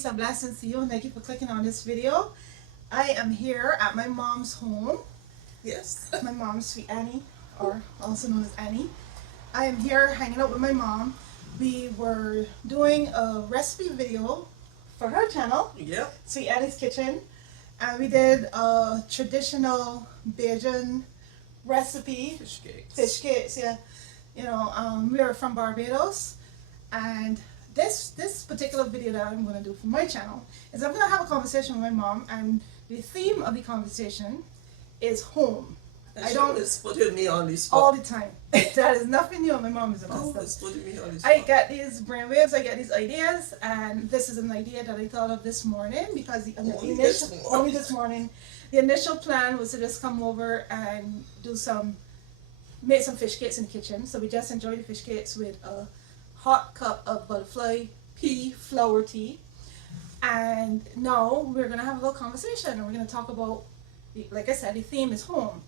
peace and blessings to you, and thank you for clicking on this video. I am here at my mom's home. Yes. My mom, Sweet Annie, or also known as Annie. I am here hanging out with my mom. We were doing a recipe video for her channel, Yep. Sweet Annie's Kitchen, and we did a traditional Bajan recipe, Fish cakes. fish cakes. Yeah, we are from Barbados, and this particular video that I'm going to do for my channel is I'm going to have a conversation with my mom, and the theme of the conversation is home. And I she don't always putting me on the all spot. the time. That is nothing new. My mom is a Always master. putting me on the spot. I get these brainwaves, I get these ideas, and this is an idea that I thought of this morning because Only this morning. only this morning, the initial plan was to just come over and make some fish cakes in the kitchen. So we just enjoyed the fish cakes with a hot cup of butterfly pea flour tea, and now we're gonna have a little conversation, and we're gonna talk about, like I said, the theme is home,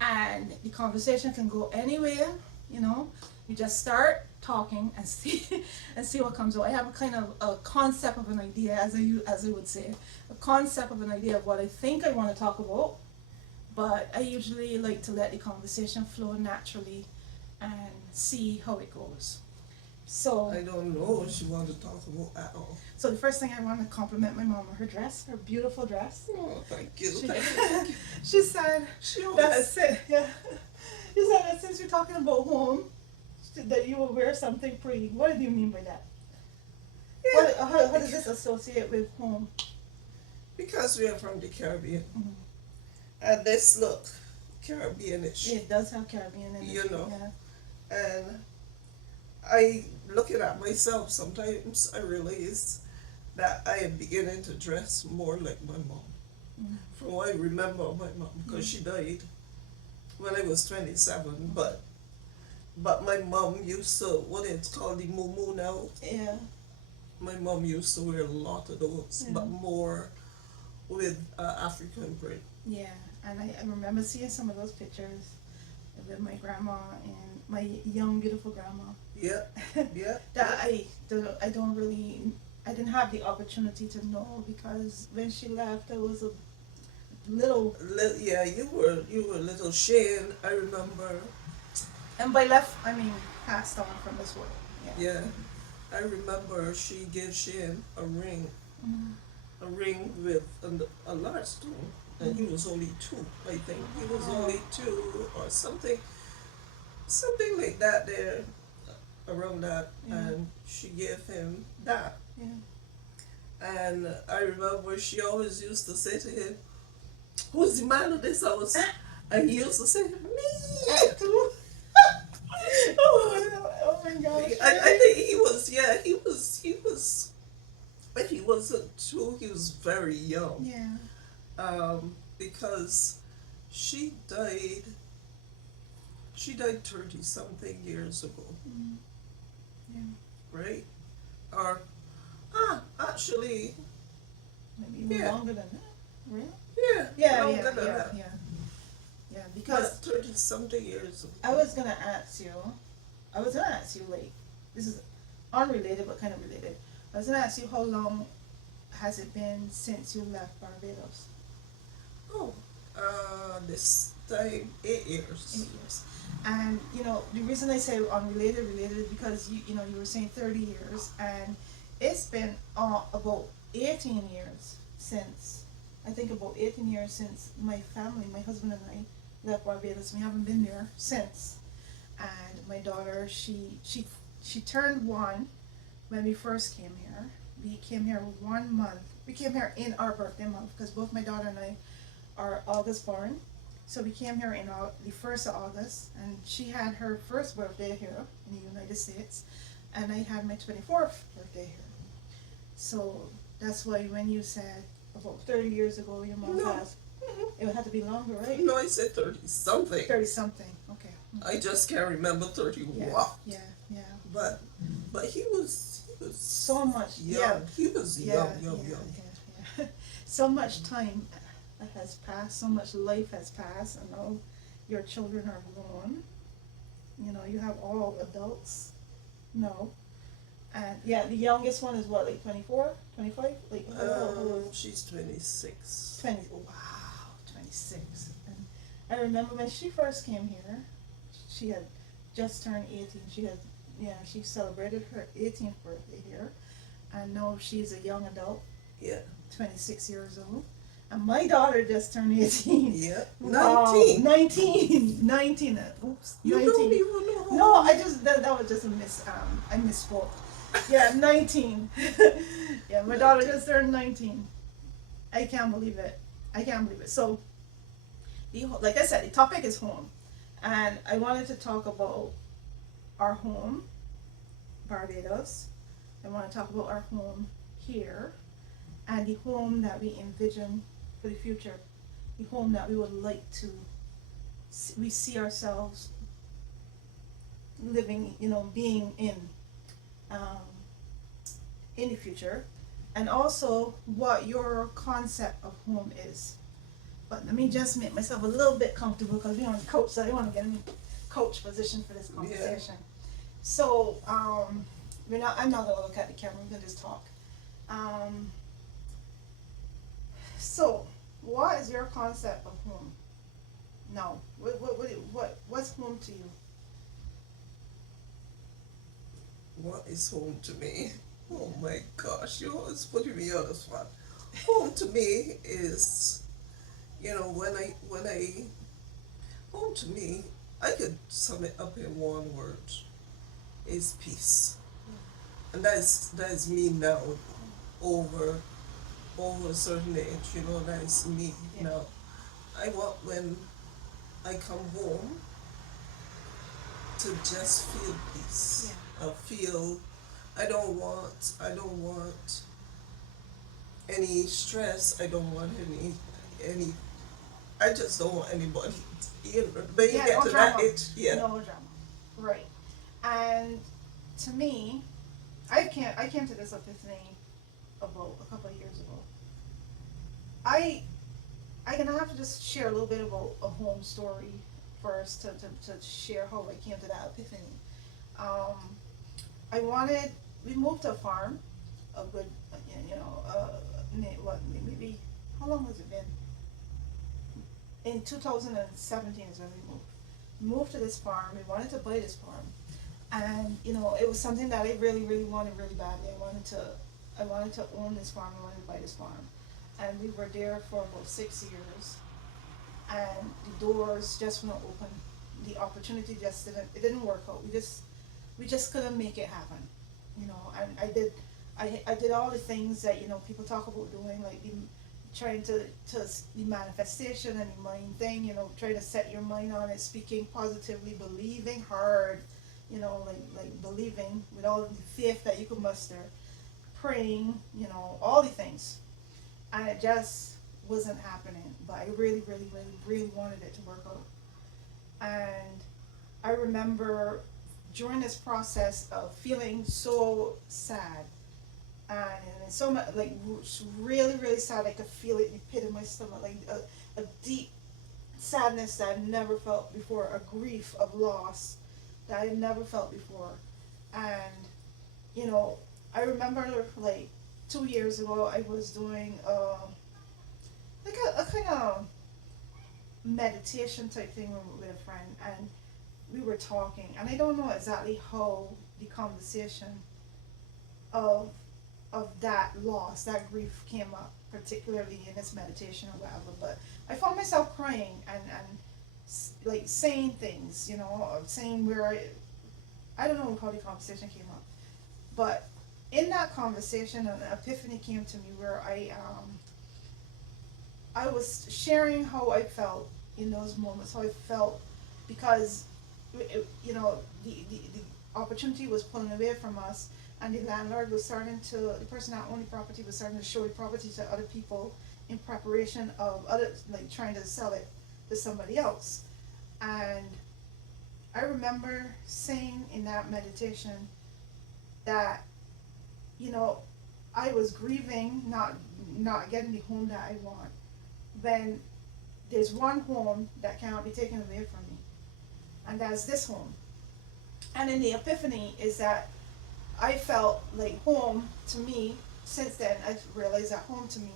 and the conversation can go anywhere. You just start talking and see what comes out. I have a kind of a concept of an idea, as I would say, a concept of an idea of what I think I want to talk about, but I usually like to let the conversation flow naturally and see how it goes. So I don't know what she wanted to talk about at all. So the first thing, I want to compliment my mom on her dress, her beautiful dress. Oh, thank you. She, Thank you. Thank you. she said She always, that's it. Yeah. She said that since we're talking about home, that you will wear something pretty. What do you mean by that? yeah, How does this associate with home? because we are from the Caribbean. Mhm. And this look Caribbeanish. It does have Caribbean in it. You know. Yeah. And I, looking at myself, sometimes I realize that I am beginning to dress more like my mom. Mhm. From what I remember of my mom, because she died when I was 27. But my mom used to, what it's called, the muumuu now. Yeah. My mom used to wear a lot of those, Yeah. but more with African print. Yeah. And I remember seeing some of those pictures with my grandma and my young, beautiful grandma. Yeah, yeah. That I didn't have the opportunity to know, because when she left I was a little, Yeah, you were a little Shane, I remember. and by left I mean passed on from this world. Yeah, I remember she gave Shane a ring, Mhm. a ring with a large stone, and he was only 2, I think. He was only 2 or something like that there, around that, Yeah. and she gave him that. Yeah. And I remember she always used to say to him, "Who's the man of this house?" And he used to say, "Me." Oh my gosh. I think but he wasn't too, he was very young. Yeah. Because she died 30 something years ago, Mhm. Yeah. right? Or, actually, Maybe even Yeah. longer than that. Really? yeah, Yeah, longer yeah, than yeah, that. yeah. Yeah, But because 30 something years ago. I was gonna ask you, like, this is unrelated but kind of related. I was gonna ask you, how long has it been since you left Barbados? Oh, this time 8 years. 8 years. And the reason I say unrelated, related is because you were saying 30 years, and it's been about 18 years since, I think about 18 years since my family, my husband and I, left Barbados. We haven't been there since. And my daughter, she turned 1 when we first came here. We came here 1 month. We came here in our birthday month, because both my daughter and I are August born. So we came here in the 1st of August, and she had her first birthday here in the United States, and I had my 24th birthday here. So that's why when you said about 30 years ago your mom No. passed, it would have to be longer, right? No, I said 30 something. 30 something. Okay. I just can't remember 30 Yeah. what. Yeah. Yeah. But he was So much. young. Yeah. He was young. Yeah. So much time has passed, so much life has passed, and now your children are grown. You have all adults. No. And yeah, the youngest one is what, like 24, 25? Like, how old? She's 26. 20. Wow, 26. And I remember when she first came here, she had just turned 18. She celebrated her 18th birthday here. And now she's a young adult, Yeah. 26 years old. And my daughter just turned 18. Yeah. Wow, 19. 19. 19. Oops. You 19. don't even know how No, old. that was just I misspoke. Yeah, 19. Yeah, my daughter just turned 19. I can't believe it. I can't believe it. So, like I said, the topic is home. And I wanted to talk about our home, Barbados. I want to talk about our home here and the home that we envision for the future. The home that we would like to, we see ourselves living, being um, in the future. And also what your concept of home is. But let me just make myself a little bit comfortable because we're on coach, so I want to get in coach position for this conversation. So, I'm not gonna look at the camera. We're gonna just talk. So, what is your concept of home? No, what's home to you? What is home to me? Oh my gosh, you're always putting me on the spot. Home to me is, home to me, I could sum it up in one word, is peace. And that is me now, over over a certain age, that is me Yeah. now. I want when I come home to just feel peace. Yeah. I don't want any stress. I don't want any I just don't want anybody. But you Yeah, get no to drama. that age, yeah. No drama. Right. And to me, I came to this epiphany about a couple of years ago. I I gonna have to just share a little bit about a home story first to share how I came to that epiphany. Um, I wanted we moved to a farm, a good maybe how long has it been? In 2017 is when we moved. We moved to this farm. We wanted to buy this farm, and it was something that I really really wanted really badly. I wanted to own this farm. I wanted to buy this farm, and we were there for about 6 years, and the doors just wouldn't open. The opportunity just didn't work out. We just couldn't make it happen, and I did all the things that people talk about doing, like trying to the manifestation and the mind thing, trying to set your mind on it, speaking positively, believing hard, like believing with all the faith that you could muster, praying, all the things, and it just wasn't happening. But I really, really, really, really wanted it to work out, and I remember during this process of feeling so sad and so much like really really sad. I could feel it in the pit of my stomach, like a deep sadness that I've never felt before, a grief of loss that I never felt before. And I remember like 2 years ago I was doing like a kind of meditation type thing with a friend, and we were talking, and I don't know exactly how the conversation of that loss, that grief came up, particularly in this meditation or whatever. But I found myself crying and like saying things, saying where I don't know how the conversation came up, but in that conversation an epiphany came to me where I was sharing how I felt in those moments, how I felt because the opportunity was pulling away from us, and the landlord was the person that owned the property was starting to show the property to other people in preparation of others, like trying to sell it to somebody else. And I remember saying in that meditation that, I was grieving not getting the home that I want, when there's one home that cannot be taken away from me, and that's this home. And in the epiphany is that I felt like home to me, since then I've realized that home to me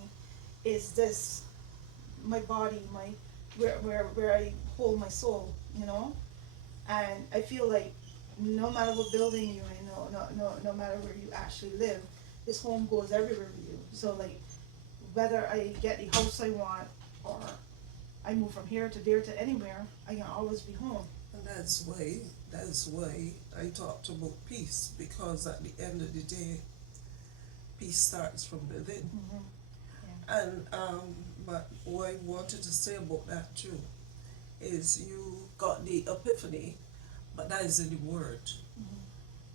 is this, my body, my, where I hold my soul, you know? And I feel like no matter what building you're in, no matter where you actually live, this home goes everywhere with you. So like, whether I get the house I want, or I move from here to there to anywhere, I can always be home. And that's why I talked about peace, because at the end of the day, peace starts from within. Mm-hmm. And but what I wanted to say about that too is you got the epiphany, but that is in the word,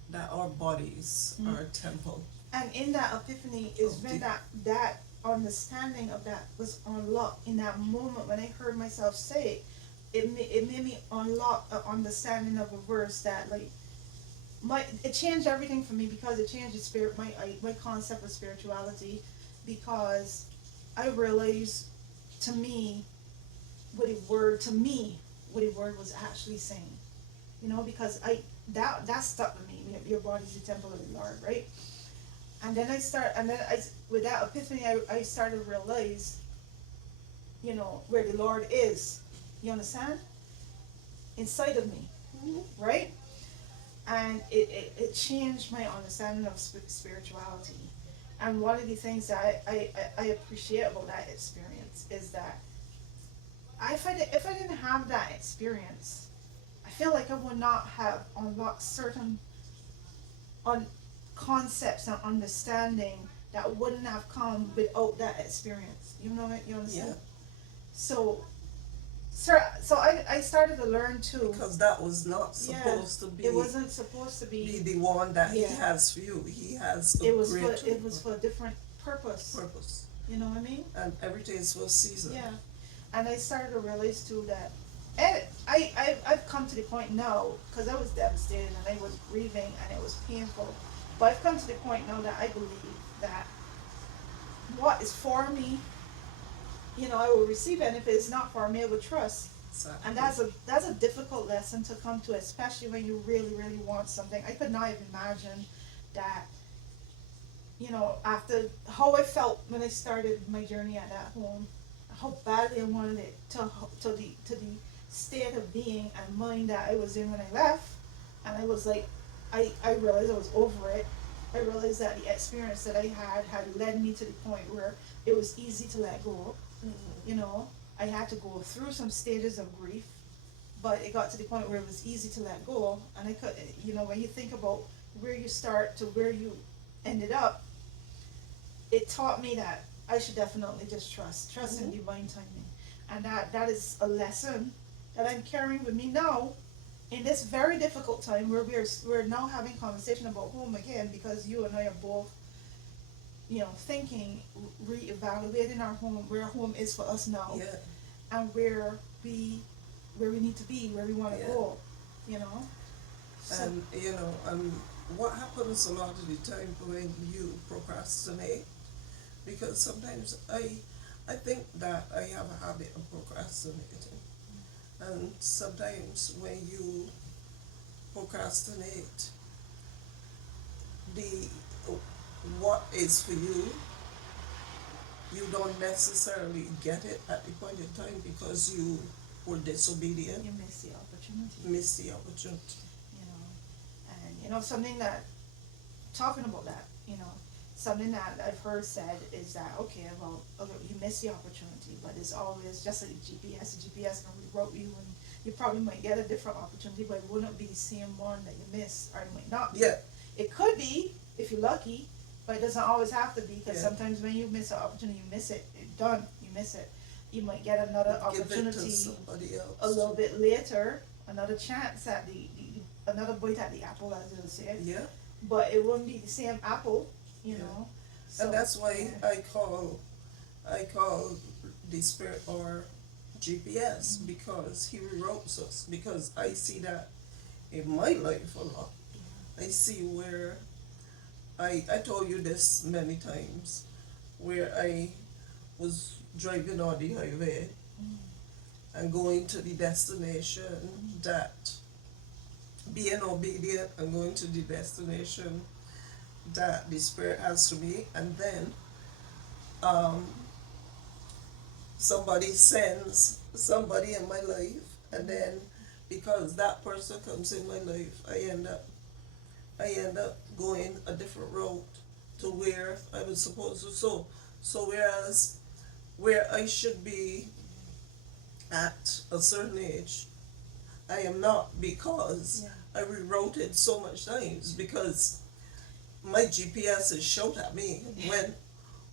that our bodies are a temple. And in that epiphany is Of when the- that understanding of that was unlocked in that moment when I heard myself say it. It made me unlock an understanding of a verse that like it changed everything for me, because it changed the spirit, my concept of spirituality, because I realized, to me, what a word was actually saying, you know, because that stuck with me. Your body's the temple of the Lord, right? And then with that epiphany, I started to realize, you know, where the Lord is. You understand? Inside of me, right? And it changed my understanding of spirituality. And one of the things that I appreciate about that experience is that if I didn't have that experience, I feel like I would not have unlocked certain on concepts and understanding that wouldn't have come without that experience. You know what you understand? Yeah, So, so I started to learn too. because that was not Yeah, supposed to be it wasn't supposed to be be. the one that he Yeah. has for you. He has a It was great for, it was for a different purpose. purpose, You know what I mean? and everything is for a season. Yeah. And I started to realize too that, and I've come to the point now, because I was devastated and I was grieving and it was painful, but I've come to the point now that I believe that what is for me, you know, I will receive it, and if it's not for me, I will trust. Exactly. And that's a difficult lesson to come to, especially when you really, really want something. I could not even imagine that, you know, after how I felt when I started my journey at that home, how badly I wanted it to the state of being and mind that I was in when I left, and I was like, I realized I was over it. I realized that the experience that I had led me to the point where it was easy to let go. You know, I had to go through some stages of grief, but it got to the point where it was easy to let go, and I could, you know, when you think about where you start to where you ended up, it taught me that I should definitely just trust in divine timing, and that is a lesson that I'm carrying with me now in this very difficult time where we're now having conversation about home again, because you and I are both, you know, thinking, reevaluating our home, where home is for us now, Yeah, and where we need to be, where we want to Yeah. go, you know. So, and what happens a lot of the time when you procrastinate, because sometimes I think that I have a habit of procrastinating, and sometimes when you procrastinate, the what is for you, you don't necessarily get it at the point in time because you were disobedient, you miss the opportunity, miss the opportunity. you know. And you know, something that, talking about that, you know, something that I've heard said is that, okay, well, okay, you miss the opportunity, but it's always just like GPS. The GPS can reroute you, and you probably might get a different opportunity, but it wouldn't be the same one that you miss, or it might not be. Yeah, It could be if you're lucky, but it doesn't always have to be, because Yeah. sometimes when you miss an opportunity, you miss it. It's done. You miss it. You might get another give it to opportunity somebody else. a little bit later, another chance at another bite at the apple, as they would say. Yeah, But it wouldn't be the same apple, you know. So, and that's why yeah. I call the spirit or GPS, because he reroutes us. Because I see that in my life a lot. I see where I told you this many times, where I was driving on the highway and going to the destination, that being obedient and going to the destination, that the spirit has to me, and then um, somebody sends somebody in my life, and then because that person comes in my life, I end up going a different route to where I was supposed to. So whereas where I should be at a certain age, I am not, because Yeah. I rewrote it so much times, because my GPS is showed at me when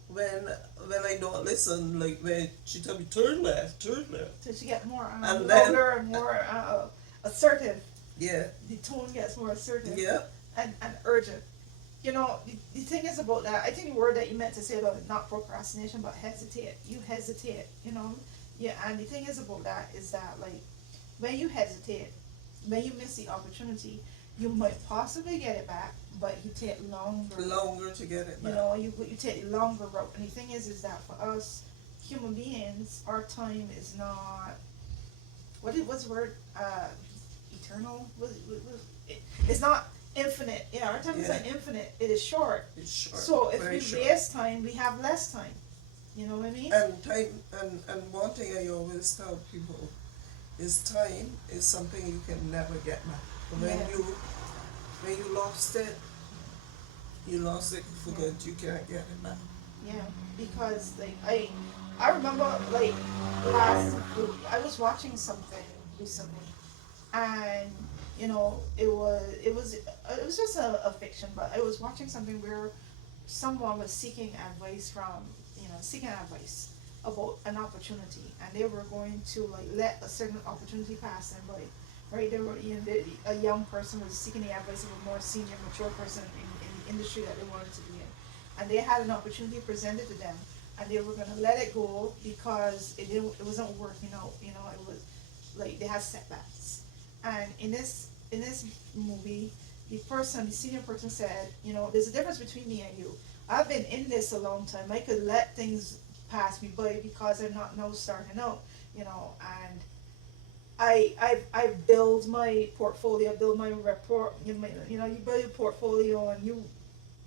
when I don't listen, like when she tell me turn left, So she get more and then louder and more assertive. yeah, The tone gets more assertive yeah, and urgent. You know, the thing is about that, I think the word that you meant to say about it, not procrastination, but hesitate. You hesitate, you know? Yeah, and the thing is about that is that, like, when you hesitate, when you miss the opportunity, you might possibly get it back, but you take longer. longer to get it You back. know, you take the longer route. And the thing is that for us, human beings, our time is not, what's the word? Eternal? It's not infinite. Yeah, our time is Yeah, not infinite. It is short. it's short, So if very we short. waste time, we have less time. You know what I mean? And time, and one thing I always tell people is time is something you can never get back. When Yeah. you lost it, you lost it for Yeah. good. You can't get it back. Yeah, because like I remember like last I was watching something recently, and you know it was just a fiction, but I was watching something where someone was seeking advice about an opportunity, and they were going to like let a certain opportunity pass them by. Right, they were, a young person was seeking the advice of a more senior, mature person in the industry that they wanted to be in, and they had an opportunity presented to them, and they were gonna let it go because it wasn't working out. It was like they had setbacks. And in this movie, the senior person said, there's a difference between me and you. I've been in this a long time. I could let things pass me by because I'm not now starting out. And I build my portfolio, build my rapport. You build your portfolio, and you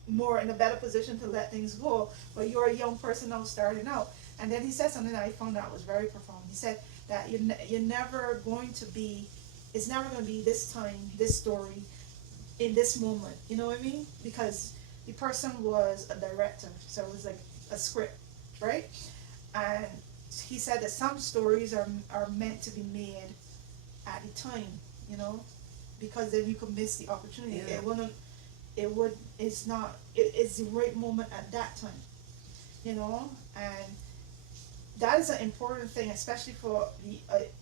more in a better position to let things go. But you're a young person now starting out. And then he said something that I found out was very profound. He said that you're never going to be, it's never going to be this time, this story, in this moment. You know what I mean? Because the person was a director, so it was like a script, right? And he said that some stories are meant to be made at the time, you know, because then you could miss the opportunity. Yeah. It's not, it's the right moment at that time, and that is an important thing, especially for the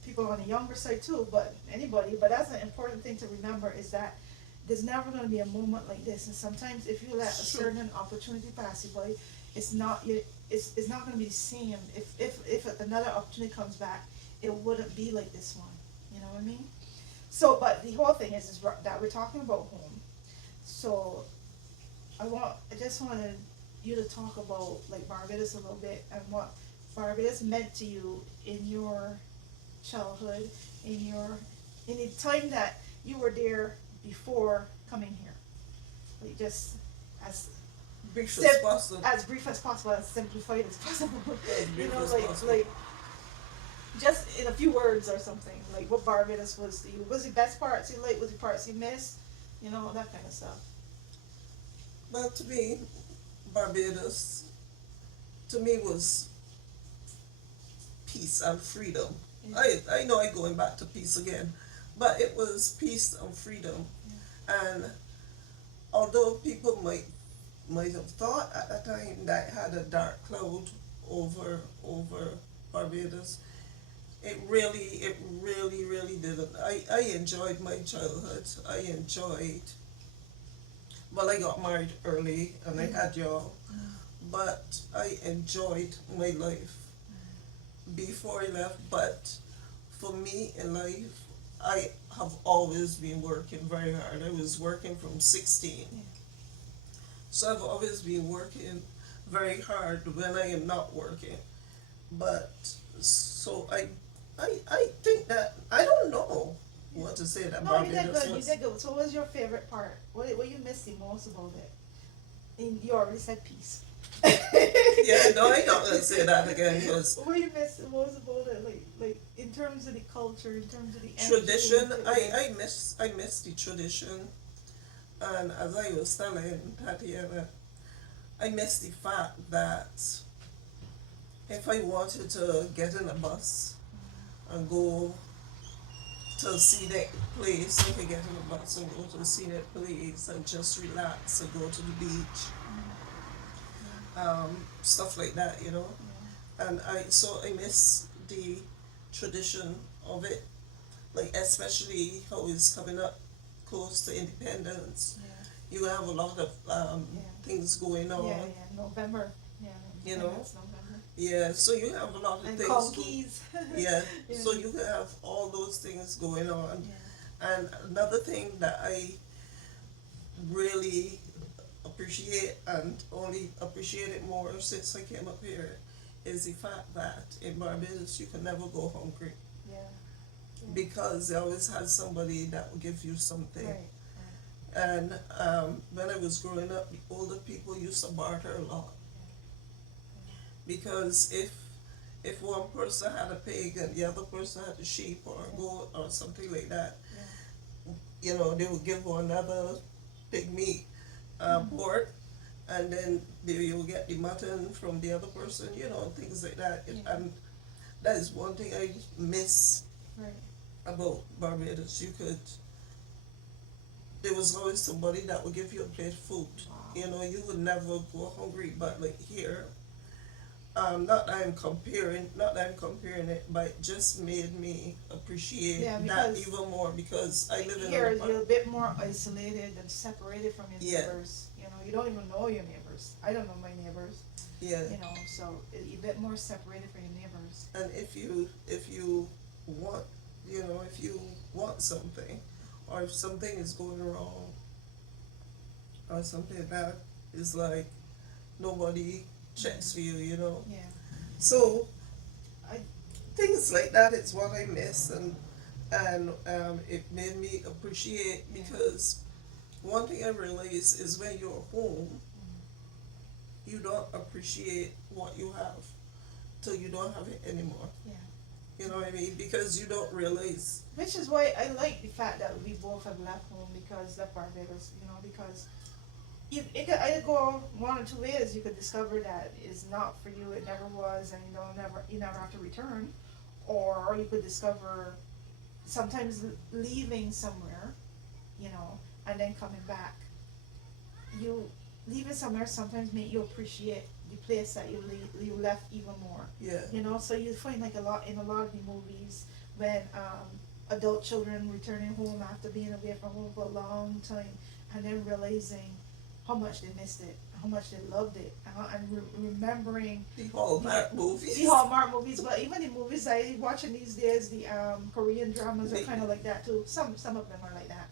people on the younger side too, but anybody, but that's an important thing to remember, is that there's never going to be a moment like this, and sometimes if you let a Sure. certain opportunity pass you by, it's not going to be the same. If another opportunity comes back, it wouldn't be like this one. You know what I mean? So, but the whole thing is that we're talking about home. So, I just wanted you to talk about like Barbados a little bit, and what Barbados meant to you in your childhood, in the time that you were there before coming here. Like, just as Brief as sim- possible. as brief as possible, as simplified as possible. As brief as like possible. just in a few words or something. Like what Barbados was to you. Was the best parts you liked? Was the parts you missed? That kind of stuff. Well, to me, Barbados, to me, was peace and freedom. Yeah. I know I'm going back to peace again, but it was peace and freedom. Yeah. And although people might have thought at the time that it had a dark cloud over Barbados, it really didn't. I enjoyed my childhood. I got married early and I had y'all, but I enjoyed my life before I left. But for me in life, I have always been working very hard. I was working from 16. Yeah. So I've always been working very hard when I am not working. But so I think that I don't know what to say that No, you did Barbados good. You was. did good. So, what was your favorite part? What you missed the most about it? And you already said peace. Yeah, no, I'm not gonna say that again because What you miss? What was about it? Like in terms of the culture, in terms of the tradition, energy. I miss the tradition, and as I was telling Tatiana, I miss the fact that if I wanted to get in a bus and go to see that place, I could get in a bus and go to see that place and just relax and go to the beach, stuff like that, you know. And I miss the tradition of it, like especially how it's coming up close to independence. You have a lot of things going on. Yeah, November. Yeah, You know. that's November. Yeah, so you have a lot of And things. conkeys. Yeah, so you have all those things going on. And another thing that I really appreciate and only appreciate it more since I came up here is the fact that in Barbados you can never go hungry Yeah. because they always had somebody that will give you something. Right. And when I was growing up, the older people used to barter a lot because if one person had a pig and the other person had a sheep or a goat or something like that, you know, they would give one another pig meat, pork, and then you will get the mutton from the other person, you know, things like that. And that is one thing I miss Right. about Barbados. There was always somebody that would give you a plate of food. Wow. You know, you would never go hungry. But like here, not that I'm comparing it, but it just made me appreciate that even more because I live in here an you're a apartment. bit more isolated and separated from your Yeah. neighbors. You know, you don't even know your neighbors. I don't know my neighbors. Yeah. You know, so you're a bit more separated from your neighbors. And if you want, if you want something, or if something is going wrong, or something that is like nobody checks for you, you know. Yeah. So I things like that is what I miss, and it made me appreciate because one thing I realized is when you're home, you don't appreciate what you have till you don't have it anymore. Yeah. You know what I mean? Because you don't realize. Which is why I like the fact that we both have left home because of Barbados, you know, because it could either go one or two ways. You could discover that it's not for you, it never was, and you never have to return, or you could discover sometimes leaving somewhere, you know, and then coming back. You leaving somewhere sometimes make you appreciate the place that you left even more. Yeah. You know, so you find like a lot of the movies when adult children returning home after being away from home for a long time and then realizing how much they missed it, how much they loved it, and remembering The Hallmark movies. the Hallmark movies, but even the movies I watching these days, the Korean dramas are kind of like that too. Some of them are like that,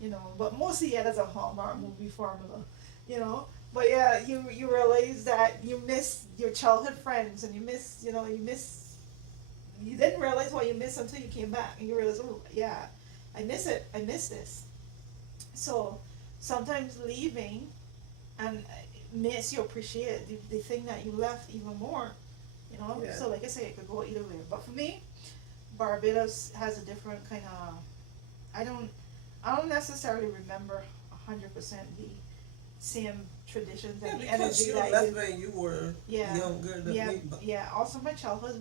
you know, but mostly that's a Hallmark movie formula, you know. But yeah, you realize that you miss your childhood friends, and you didn't realize what you missed until you came back, and you realize, oh yeah, I miss it, I miss this. So sometimes leaving and makes you appreciate the thing that you left even more, you know. Yeah. So like I say, it could go either way. But for me, Barbados has a different kind of. I don't necessarily remember 100% the same traditions Yeah, and the because energy you that left when you were Yeah. younger than yeah, me. But yeah. Also, my childhood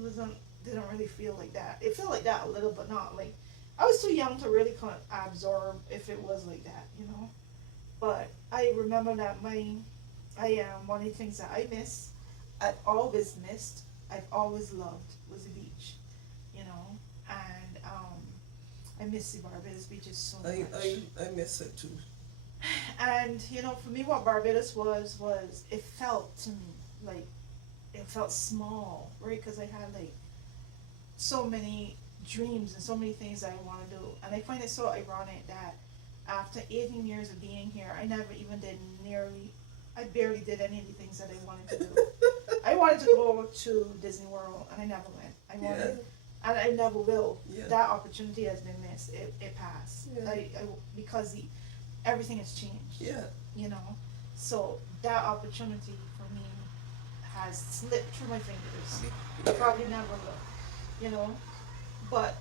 didn't really feel like that. It felt like that a little, but not like. I was too young to really kind of absorb if it was like that, you know. But I remember that one of the things that I miss, I've always missed, I've always loved was the beach, you know, and I miss the Barbados beaches so much. I miss it too. And you know, for me, what Barbados was it felt to me like it felt small, right? Because I had like so many dreams and so many things I want to do, and I find it so ironic that after 18 years of being here, I never even I barely did any of the things that I wanted to do. I wanted to go to Disney World, and I never went. And I never will. Yeah. That opportunity has been missed. It passed. Yeah. Because everything has changed. Yeah. You know, So that opportunity for me has slipped through my fingers. Probably never will, you know. But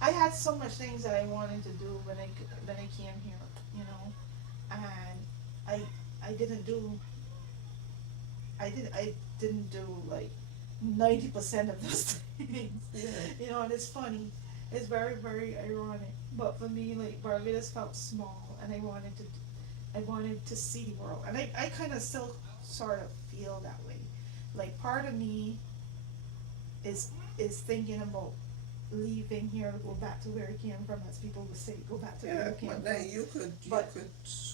I had so much things that I wanted to do when I came here, you know, and I I didn't do I didn't do like 90% of those things, Yeah. you know. And it's funny, it's very ironic. But for me, like Barbados felt small, and I wanted to see the world, and I kind of still sort of feel that way. Like part of me is thinking about leaving here to go back to where I came from, as people would say, go back to where Yeah, I came but from. then you But could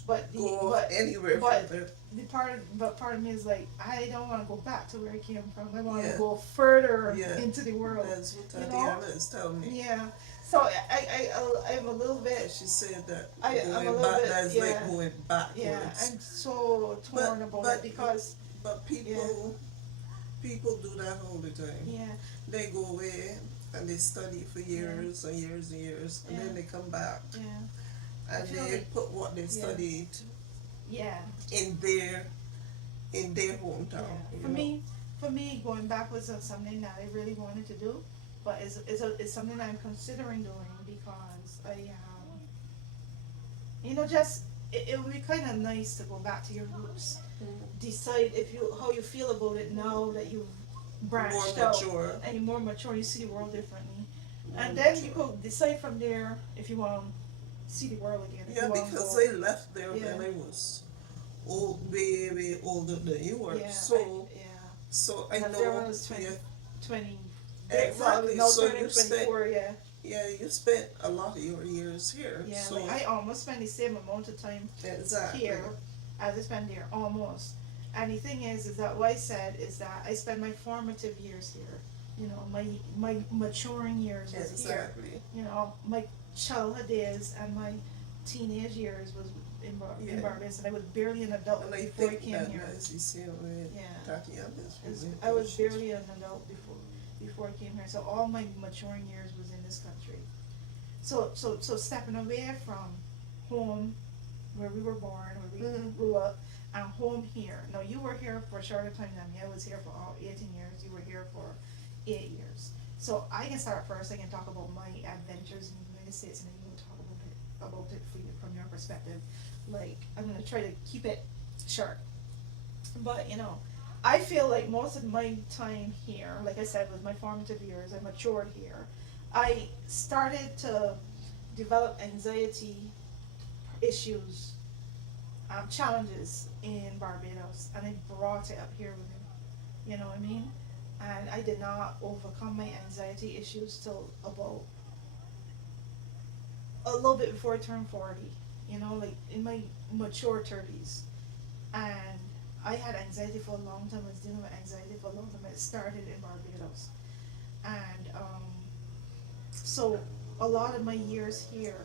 but the go but anywhere but from there. part of me is like, I don't want to go back to where I came from. I want to Yeah. go further Yeah. into the world. That's what You know? Tatiana is telling me. Yeah. So I'm a little bit. She said that I'm a going little back, bit, that's like yeah, going yeah. backwards. I'm so torn But about it but because, but yeah, people do that all the time. yeah, They go away and they study for yeah, years and years and years, and yeah, then they come back yeah. I and feel they like, put what they yeah, studied yeah, in their yeah. hometown. For me, going back was something that I really wanted to do, but it's something that I'm considering doing because just it would be kind of nice to go back to your roots. Decide if you how you feel about it now that you've More branched out mature, and you're more mature, you see the world differently, more and then you mature. could decide from there if you want to see the world again, if Yeah, you want to because go. they left there Yeah, when I was old, way older than you were. yeah, yeah. So I I left there when I know. was Yeah, 20. Well, I was exactly. now So turning you spent 24. Yeah, yeah, you spent a lot of your years here. yeah. So Like I almost spent the same amount of time exactly. here as I spent there, almost. And the thing is that what I said is that I spent my formative years here. You know, my maturing years was here. Exactly. You know, my childhood days and my teenage years was in Yeah. Barbados, and I was barely an adult And I before I think came that here. as you see with Yeah, Tatiana is really I was important. barely an adult before I came here. So all my maturing years was in this country. So stepping away from home, where we were born, where we Mhm. grew up, and home here. Now you were here for a shorter time than me. I was here for all 18 years. You were here for 8 years. So I can start first. I can talk about my adventures in the United States, and then you can talk about it for you, from your perspective. Like I'm gonna try to keep it short. But I feel like most of my time here, like I said, was my formative years. I matured here. I started to develop anxiety issues, challenges in Barbados, and I brought it up here with me. You know what I mean? And I did not overcome my anxiety issues till about a little bit before I turned 40. Like in my mature 30s, and I had anxiety for a long time. I was dealing with anxiety for a long time. It started in Barbados, and so a lot of my years here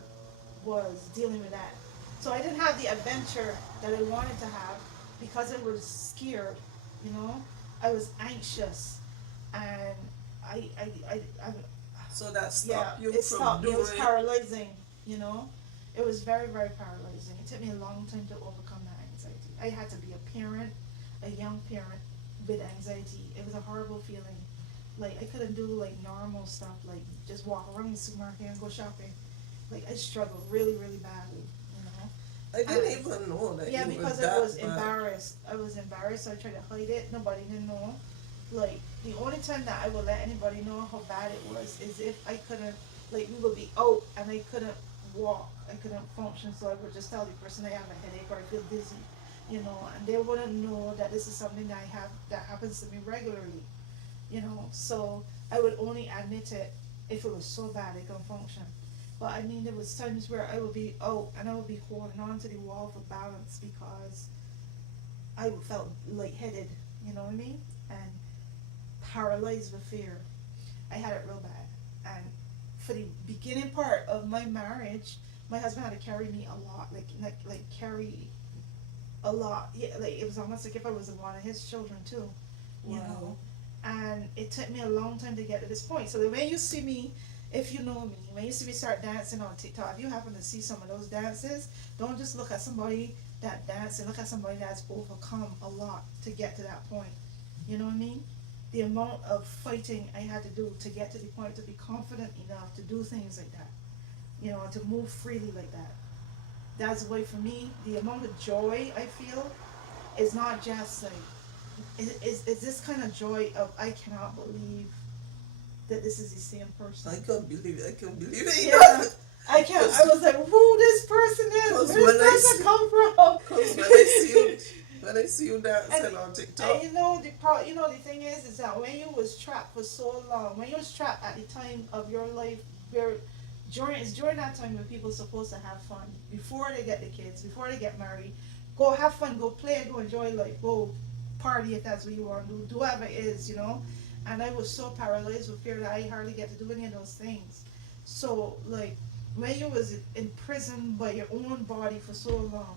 was dealing with that. So I didn't have the adventure that I wanted to have because I was scared. You know, I was anxious, and I So that yeah, stopped you it from stopped me. It doing. was paralyzing. You know, it was very paralyzing. It took me a long time to overcome that anxiety. I had to be a parent, a young parent with anxiety. It was a horrible feeling. Like I couldn't do like normal stuff, like just walk around the supermarket and go shopping. Like I struggled really badly. You know. I didn't And even know that yeah, you were because I that was bad. embarrassed. I was embarrassed, so I tried to hide it. Nobody didn't know. Like the only time that I would let anybody know how bad it was is if I couldn't, like we would be out and I couldn't walk, I couldn't function, so I would just tell the person I have a headache or I feel dizzy, and they wouldn't know that this is something that I have that happens to me regularly. So I would only admit it if it was so bad I couldn't function. But I mean, there was times where I would be out and I would be holding on to the wall for balance because I felt lightheaded, you know what I mean? And paralyzed with fear. I had it real bad. And for the beginning part of my marriage, my husband had to carry me a lot, like carry a lot. Yeah, like it was almost like if I was one of his children too, you Wow. know. And it took me a long time to get to this point. So the way you see me, if you know me, when you see me start dancing on TikTok, if you happen to see some of those dances, don't just look at somebody that dance and look at somebody that's overcome a lot to get to that point. You know what I mean? The amount of fighting I had to do to get to the point to be confident enough to do things like that. You know, to move freely like that. That's the way for me. The amount of joy I feel is not just like it's this kind of joy of I cannot believe that this is the same person. I can't believe it. I can't believe it. Yeah, I can't. I was like, who this person is? Where Because this person come from? because when I see you dancing on And TikTok, you know the thing is that when you was trapped for so long, when you was trapped at the time of your life, where during that time when people are supposed to have fun before they get the kids, before they get married, go have fun, go play, go enjoy life, go party if that's what you want to do whatever it is, you know. And I was so paralyzed with fear that I hardly get to do any of those things. So like when you was imprisoned by your own body for so long,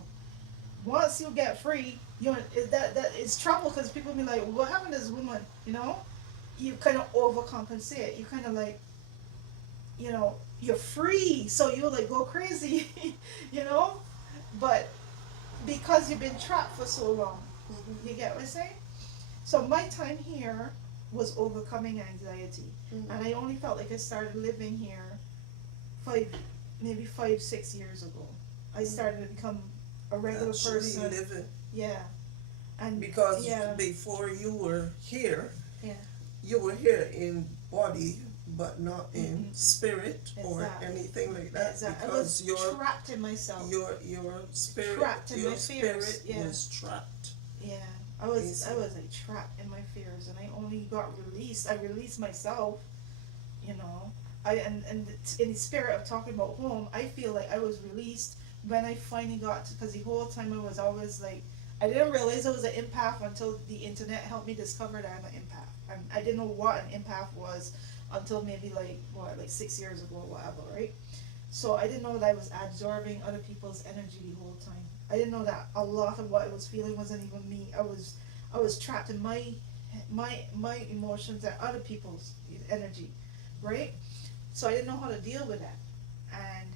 once you get free, that it's trouble because people be like, what happened to this woman? You know, you kind of overcompensate. You kind of like, you know, you're free, so you like go crazy, you know. But because you've been trapped for so long, you get what I'm saying? So my time here was overcoming anxiety, and I only felt like I started living here maybe 5, 6 years ago. I started to become a regular actually person. living. Yeah, and Because yeah, before you were here, yeah, you were here in body, but not in spirit or exactly, anything like that. exactly. I Because was trapped in myself. your spirit, Trapped in your my fears, spirit yeah. was trapped. Yeah, I was Easy. like trapped in my fears, and I only got released. I released myself, you know. And in the spirit of talking about home, I feel like I was released when I finally got to, because the whole time I was always like, I didn't realize I was an empath until the internet helped me discover that I'm an empath. And I didn't know what an empath was until maybe like 6 years ago or whatever, right? So I didn't know that I was absorbing other people's energy the whole time. I didn't know that a lot of what I was feeling wasn't even me. I was trapped in my emotions and other people's energy, right? So I didn't know how to deal with that. And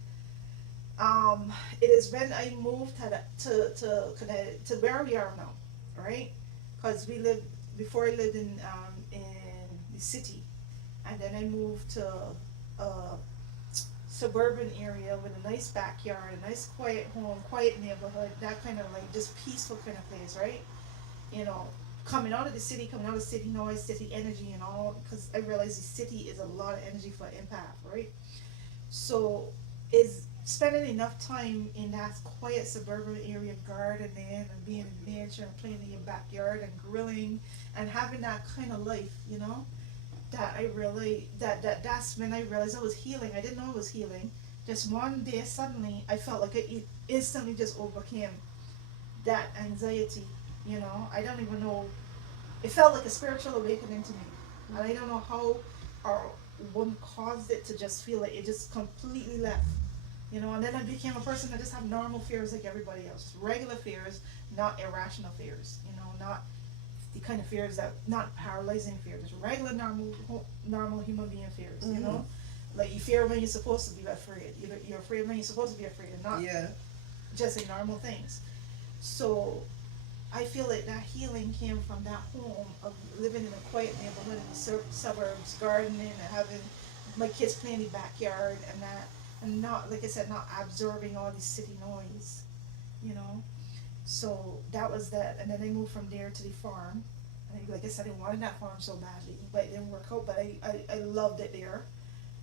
it is when I moved to where we are now, right? Because we lived before I lived in the city, and then I moved to a suburban area with a nice backyard, a nice quiet home, quiet neighborhood, that kind of like just peaceful kind of place, right? You know, coming out of city noise, city energy, and all, because I realize the city is a lot of energy for empath, right? So is spending enough time in that quiet suburban area, gardening and being in nature and playing in your backyard and grilling and having that kind of life, you know, that I really that's when I realized I was healing. I didn't know I was healing. Just one day suddenly I felt like it instantly just overcame that anxiety, you know. I don't even know, it felt like a spiritual awakening to me. And I don't know how or what caused it to just feel like it just completely left. You know, and then I became a person that just had normal fears like everybody else. Regular fears, not irrational fears. You know, not the kind of fears that, not paralyzing fears, just regular normal human being fears. You know, like you fear when you're supposed to be afraid. You're afraid when you're supposed to be afraid, and not just like normal things. So I feel like that healing came from that home of living in a quiet neighborhood in the suburbs, gardening and having my kids playing in the backyard and that, and not, like I said, not absorbing all this city noise, you know. So that was that, and then I moved from there to the farm. And like I said, I wanted that farm so badly, but it didn't work out. But I loved it there.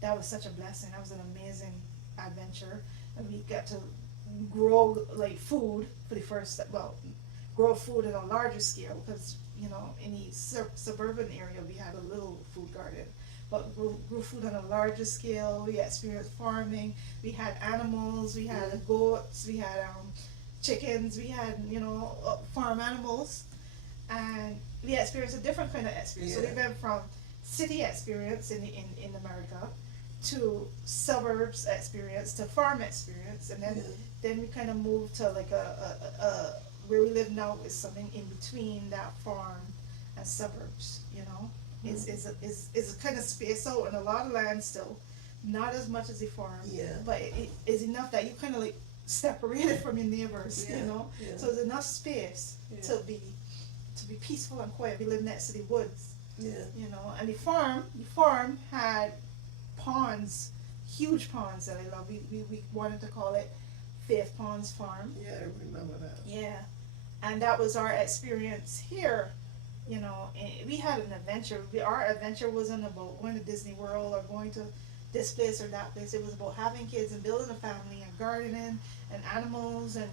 That was such a blessing. That was an amazing adventure, and we got to grow like food for the first, well, grow food at a larger scale, because you know in the suburban area we had a little food garden, but grew food on a larger scale. We experienced farming. We had animals. We had goats. We had chickens. We had farm animals, and we experienced a different kind of experience. So we went from city experience in America to suburbs experience to farm experience, and then we kind of moved to like a where we live now is something in between that farm and suburbs, you know. Is a kind of space out and a lot of land still, not as much as the farm, but it is enough that you kind of like separated from your neighbors, you Yeah, know. yeah, So there's enough space yeah, to be peaceful and quiet. We live next to the woods, yeah. you know. And the farm had ponds, huge ponds that I love. We wanted to call it Faith Ponds Farm. Yeah, I remember that. Yeah, and that was our experience here. You know, and we had an adventure. Our adventure wasn't about going to Disney World or going to this place or that place. It was about having kids and building a family and gardening and animals and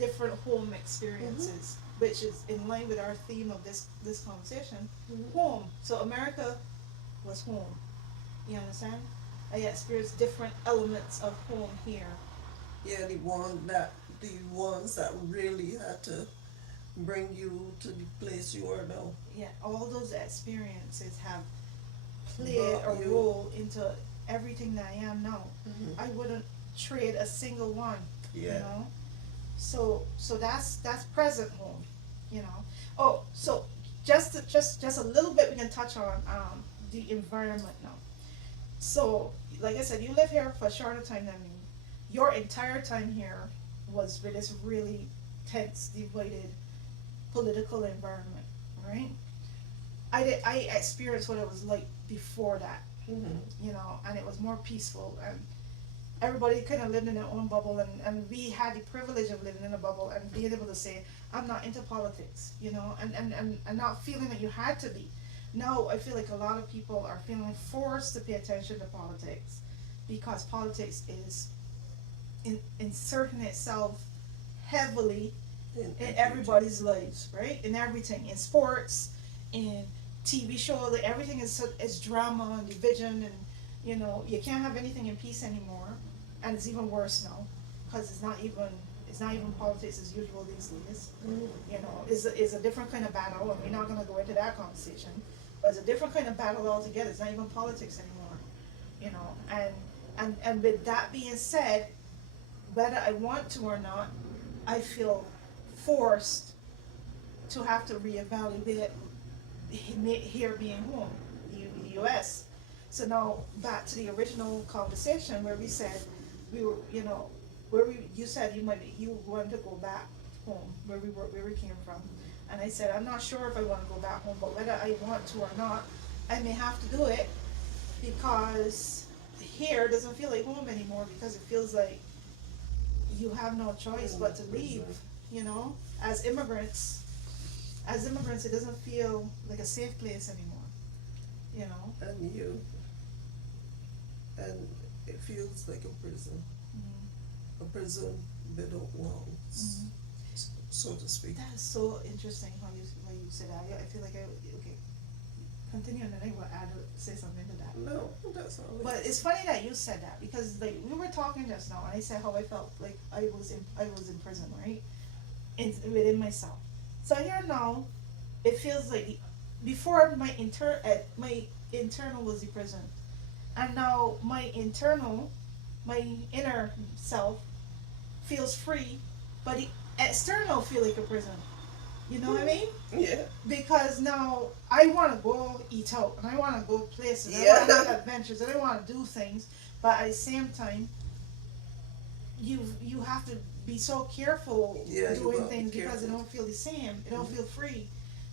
different home experiences, which is in line with our theme of this conversation. Mm-hmm. Home. So America was home. You understand? I experienced different elements of home here. Yeah, the ones that really had to bring you to the place you are now. Yeah, all those experiences have played Brought a you. role into everything that I am now. Mm-hmm. I wouldn't trade a single one, you Yeah. know. So that's present home, you know. Oh, so just a little bit we can touch on the environment now. So like I said, you live here for a shorter time than me. Your entire time here was with this really tense, divided political environment, right? I experienced what it was like before that, Mm-hmm. you know, and it was more peaceful and everybody kind of lived in their own bubble, and we had the privilege of living in a bubble and being able to say, I'm not into politics, you know, and not feeling that you had to be. Now I feel like a lot of people are feeling forced to pay attention to politics because politics is inserting itself heavily in everybody's lives, right? In everything, in sports, in TV shows, like everything is drama and division, and you know you can't have anything in peace anymore, and it's even worse now, because it's not even politics as usual these days. Mm-hmm. You know, is a different kind of battle, and we're not going to go into that conversation, but it's a different kind of battle altogether. It's not even politics anymore, you know, and with that being said, whether I want to or not, I feel forced to have to reevaluate here being home, the U.S. So now back to the original conversation where we said we were, you know, you said you wanted to go back home where we came from, and I said I'm not sure if I want to go back home, but whether I want to or not, I may have to do it because here doesn't feel like home anymore because it feels like you have no choice but to leave, you know, as immigrants. It doesn't feel like a safe place anymore, you know. And it feels like a prison. Mm-hmm. A prison without walls, Mm-hmm. so to speak. That is so interesting how you said that. I feel like okay. Continue, and then I will say something to that. No, that's all. But it's funny that you said that because like we were talking just now, and I said how I felt like I was in prison, right? Within myself. So here now, it feels like before my internal was the prison, and now my inner self feels free, but the external feel like a prison. You know what I mean? Yeah. Because now I want to go eat out and I want to go places. I want to have adventures and I want to do things, but at the same time, you have to be so careful Yeah, you doing gotta be things because it careful. don't feel the same. It don't feel free.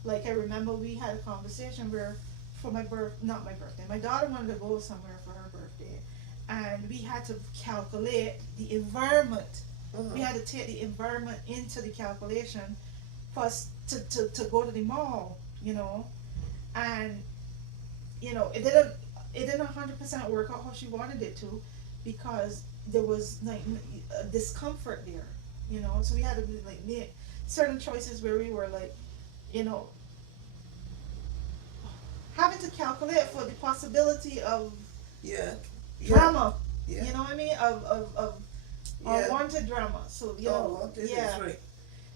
Like I remember we had a conversation where for not my birthday, my daughter wanted to go somewhere for her birthday, and we had to calculate the environment. We had to take the environment into the calculation for us to go to the mall, you know, and you know it didn't 100% work out how she wanted it to because there was like discomfort there, you know. So we had to make certain choices where we were like, you know, having to calculate for the possibility of Yeah. drama. Yeah. You know what I mean? Of Yeah. unwanted drama. So you know, Oh, this yeah. is right.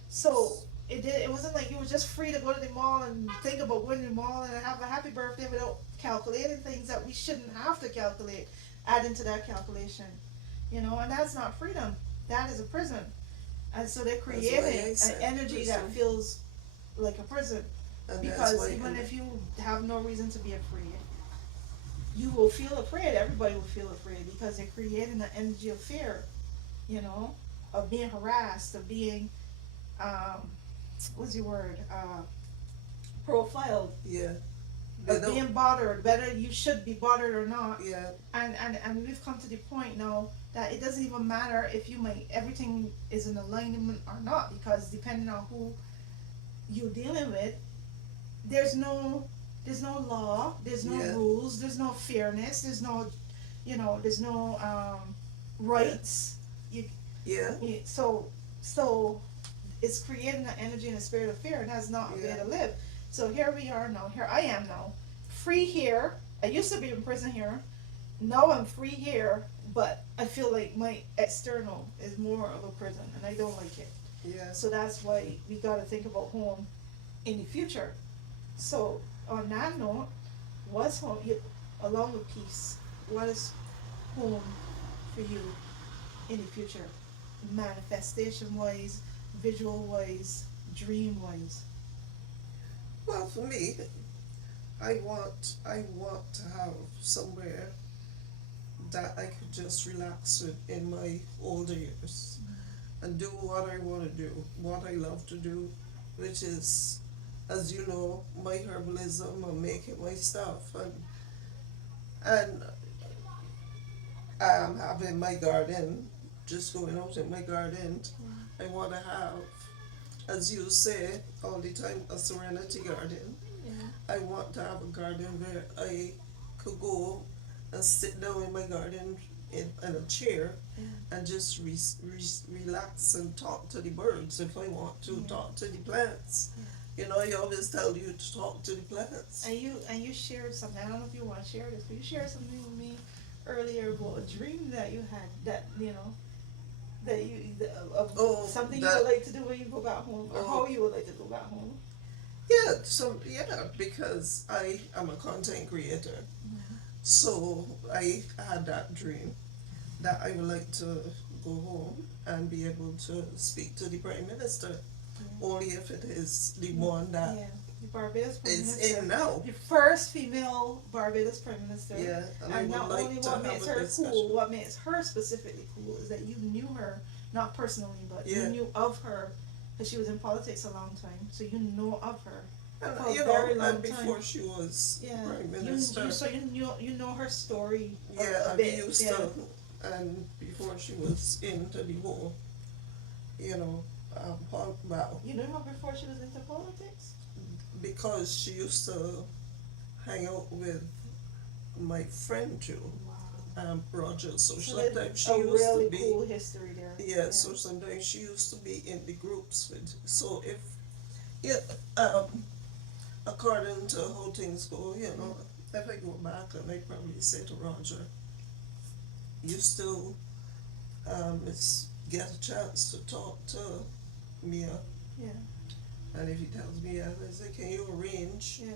So it wasn't like you were just free to go to the mall and think about going to the mall and have a happy birthday without calculating things that we shouldn't have to calculate, add into that calculation. You know, and that's not freedom. That is a prison. And so they're That's why I creating an said energy that prison. feels like a prison. And that's Because why even if you have no reason to be afraid, you will feel afraid. Everybody will feel afraid because they're creating an energy of fear. you know, of being harassed, of being, um, what's your word, profiled, Yeah. They of don't. being bothered, whether you should be bothered or not. Yeah. And we've come to the point now that it doesn't even matter if you might everything is in alignment or not, because depending on who you're dealing with, there's no there's no law, there's no Yeah. rules, there's no fairness, there's no, there's no Yeah. rights. You, Yeah. so it's creating an energy and a spirit of fear, and that's not a way Yeah. to live. So here we are now. Here I am now, free here. I used to be in prison here. Now I'm free here, but I feel like my external is more of a prison, and I don't like it. Yeah. So that's why we got to think about home in the future. So on that note, what's home? Along with peace, what is home for you in the future, manifestation wise, visual wise, dream wise? Well, for me, I want to have somewhere that I could just relax with in my older years and do what I want to do, what I love to do, which is, as you know, my herbalism and making my stuff, and having my garden, just going out in my garden. I want to have, as you say all the time, a serenity garden. Yeah. I want to have a garden where I could go and sit down in my garden in a chair Yeah. and just relax and talk to the birds if I want to, Yeah. talk to the plants. Yeah. You know, you always tell you to talk to the plants. And you shared something. I don't know if you want to share this, but you shared something with me earlier about a dream that you had, that of Oh, something you that, would like to do when you go back home, or oh, how you would like to go back home. yeah, because I am a content creator. So I had that dream that I would like to go home and be able to speak to the Prime Minister, Yeah. only if it is the one that Yeah, the Barbados Prime is Minister, in now. the first female Barbados Prime Minister. Yeah, and I And would not like only to what have makes a her discussion. cool, what makes her specifically cool is that you knew her, not personally, but you Yeah, knew of her, because she was in politics a long time, so you know of her for and a very long and time. before she was Yeah, Prime you, Minister, you so you know her story yeah, a and we bit. used Yeah, to, and before she was into the whole, you know, well, you knew her before she was into politics. because she used to hang out with my friend Joe, Wow. Roger. So So there's sometimes she a used to really be, cool history there. yeah. So sometimes she used to be in the groups with. So if, yeah, um, according to how things go, if I go back and I probably say to Roger, you still get a chance to talk to Mia, Yeah, and if he tells me yes, I say, can you arrange yeah,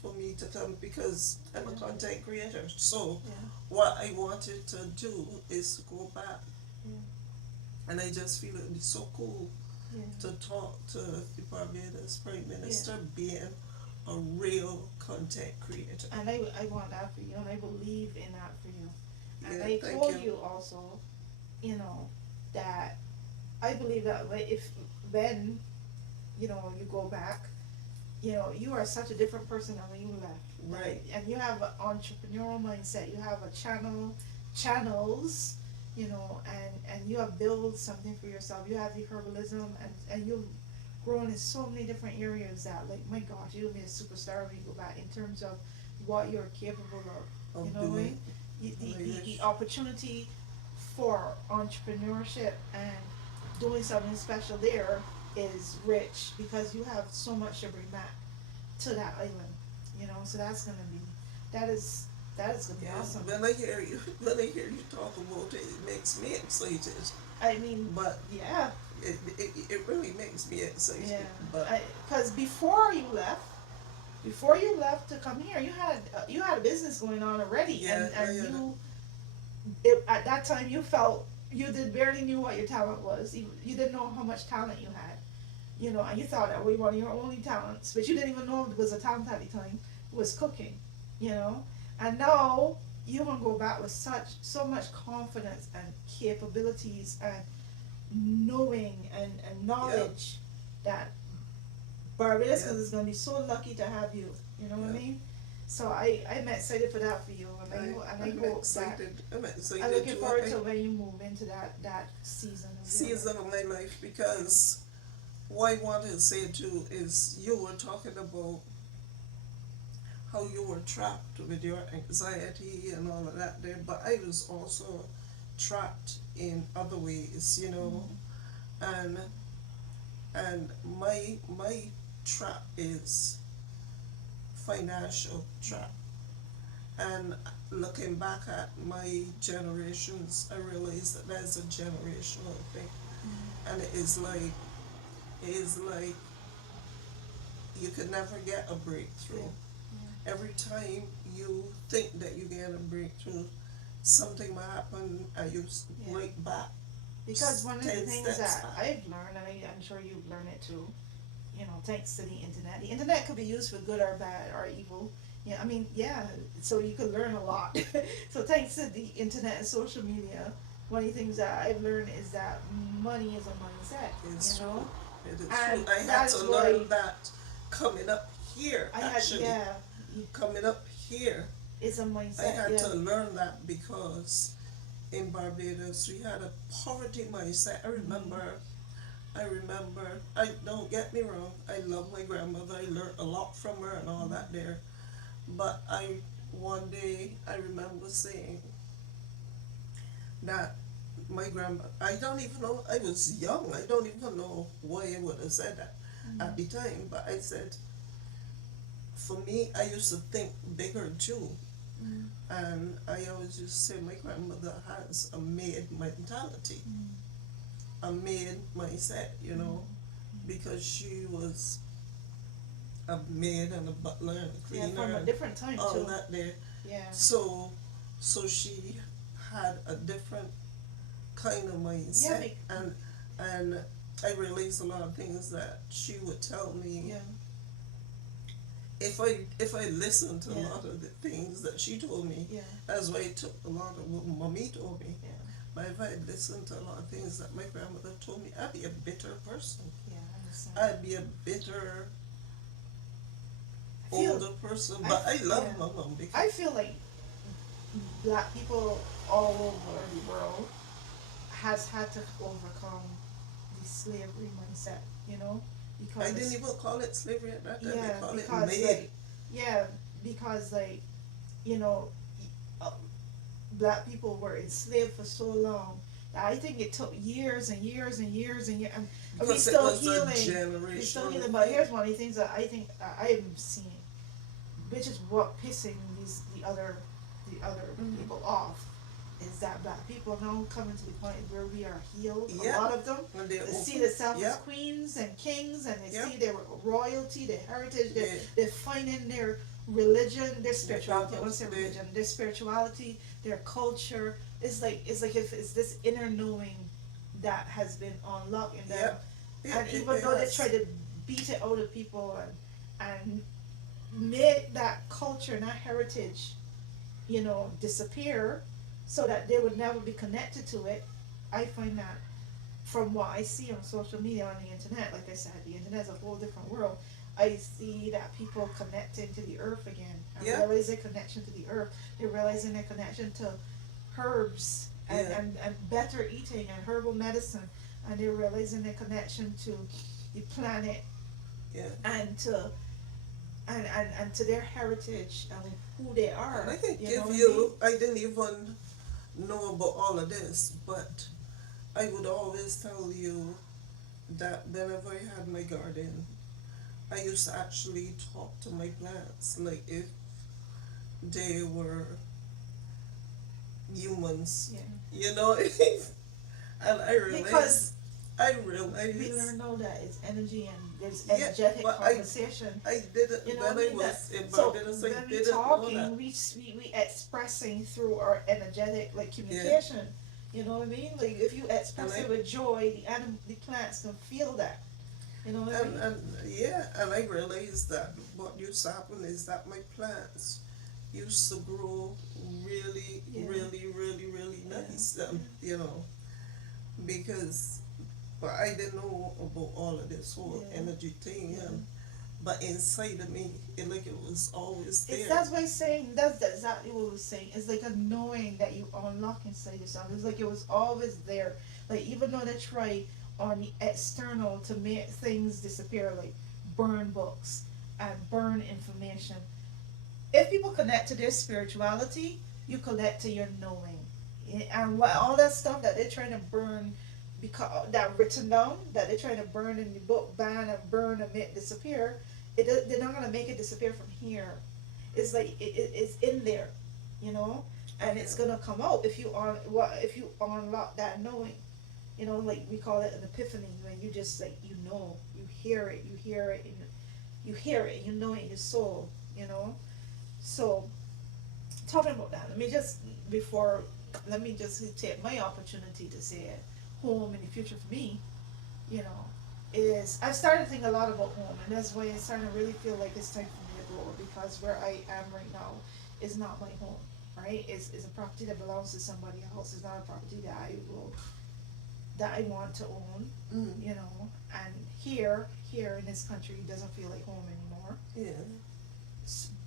for me to come, because I'm a yeah, content creator. So yeah, what I wanted to do is to go back, yeah, and I just feel it would be so cool yeah, to talk to the Barbados Prime Minister yeah. being a real content creator. And I want that for you, and I believe in that for you. And Yeah, I thank told you. you also, that I believe that if when you go back, you are such a different person than when you left. Right. And you have an entrepreneurial mindset. You have a channels, and you have built something for yourself. You have the herbalism, and you've grown in so many different areas that, like, my gosh, you'll be a superstar when you go back in terms of what you're capable of. Of Right? doing. The opportunity for entrepreneurship and doing something special there is rich, because you have so much to bring back to that island. So that is gonna be Yeah. awesome. When I hear you talk about it, it makes me excited. I mean, But yeah, it really makes me excited. yeah. But Because before you left to come here, you had a business going on already, yeah, and yeah, at that time you felt you did barely knew what your talent was. You didn't know how much talent you had. And you thought that was one of your only talents, but you didn't even know it was a talent at the time. It was cooking. And now you're gonna go back with so much confidence and capabilities and knowing and Yeah, knowledge that Barbados yeah, is gonna be so lucky to have you. You know what I yeah. mean? So I'm excited for that for you, and I I'm hope that excited. I'm I'm excited looking too. forward to when you move into that season of your life. Season of my life, because what I want to say too is you were talking about how you were trapped with your anxiety and all of that there, but I was also trapped in other ways, you know, Mm-hmm. and my trap is financial trap. And looking back at my generations, I realized that that's a generational thing, Mm-hmm. and it is like you could never get a breakthrough. Yeah. Yeah. Every time you think that you get a breakthrough, something might happen and you Yeah. right back Because one of the 10 things steps that back. I've learned, and I'm sure you've learned it too, thanks to the internet. The internet could be used for good or bad or evil. Yeah, I mean, yeah, so you could learn a lot. So thanks to the internet and social media, one of the things that I've learned is that money is a mindset, It's true. It is true. and I had that to is why learn that coming up here, I had, actually. yeah, Coming up here, it's a I mindset, had yeah. to learn that because in Barbados we had a poverty mindset. Mm-hmm. I remember, I don't get me wrong, I love my grandmother, I learned a lot from her and all that there. But one day, I remember saying that my grandma, I don't even know, I was young, I don't even know why I would have said that at the Mm-hmm. time, but I said, for me, I used to think bigger too. Mm-hmm. And I always used to say my grandmother has a maid mentality, a maid mindset, you know, Mm-hmm. because she was a maid and a butler and a Yeah, cleaner from a and different time all too. that there. Yeah. So, so she had a different kind of Yeah, mindset, and I realized a lot of things that she would tell me. yeah, If I listened to a yeah, lot of the things that she told me, yeah, that's why I took a lot of what mommy told me. yeah, But if I listened to a lot of things that my grandmother told me, I'd be a bitter person. yeah, I understand. I'd be a bitter I feel, older person. I, But I love yeah, my mom because I feel like black people all over the world has had to overcome the slavery mindset, I didn't because even call it slavery at that time. I yeah, call it because made. like yeah, because like you know, uh, black people were enslaved for so long. I think it took years and years and years and years, and we Because it still was a healing. We still generational healing. But thing. here's one of the things that I think I'm seeing, which is what pissing the other Mm-hmm. people off, is that black people now coming to the point where we are healed. A Yep. lot of them, And they're they see open. themselves as Yep. queens and kings, and they Yep. see their royalty, their heritage. They, They're finding their religion, their they spirituality. I want to say focus. They, religion, their spirituality, their culture. It's like if it's this inner knowing that has been unlocked in them, yep. It, and it, even it though they try has. to beat it out of people and make that culture and that heritage, disappear, so that they would never be connected to it. I find that from what I see on social media, on the internet, like I said, the internet is a whole different world. I see that people connecting to the earth again, and Yep. realize their connection to the earth. They're realizing their connection to herbs and, Yeah. and, and better eating and herbal medicine, and they're realizing their connection to the planet Yeah. and to their heritage and who they And are. I can You know give what I mean? you. I didn't even know about all of this, but I would always tell you that whenever I had my garden, I used to actually talk to my plants, like if they were humans, Yeah. you know. And Because I we realized, learn now that it's energy and there's yeah, energetic but conversation. I didn't You know when what I I mean? That was in so Barbados. I when we didn't know talking, that. we expressing through our energetic like Yeah, communication. You know what I mean? Like if you and express it with joy, the plants can feel that. You know what I mean? and yeah, and I realized that what used to happen is that my plants used to grow really, Yeah. really, really, really Yeah. nice. Yeah. You know, because but I didn't know about all of this whole Yeah. energy thing, Yeah. and but inside of me, it like it was always It's there. that's what I'm saying. That's exactly what we're saying. It's like a knowing that you unlock inside yourself. It's like it was always there. Like even though they try on the external to make things disappear, like burn books and burn information. If people connect to their spirituality, you connect to your knowing. And what all that stuff that they're trying to burn, because that written down, that they're trying to burn in the book, ban and burn and make disappear, they're not gonna make it disappear from here. It's like it's in there, you know, and it's Yeah. gonna come out if you if you unlock that knowing. You know, like we call it an epiphany, when you just like you know, you hear it, you hear it, you know it in your soul, you know. So talking about that, before let me just take my opportunity to say it. Home in the future for me, you know, is I've started to think a lot about home, and that's why it's starting to really feel like it's time for me to go, because where I am right now is not my home. Right? Is a property that belongs to somebody else. It's not a property that I want to own. Mm. You know, and here in this country doesn't feel like home anymore. Yeah.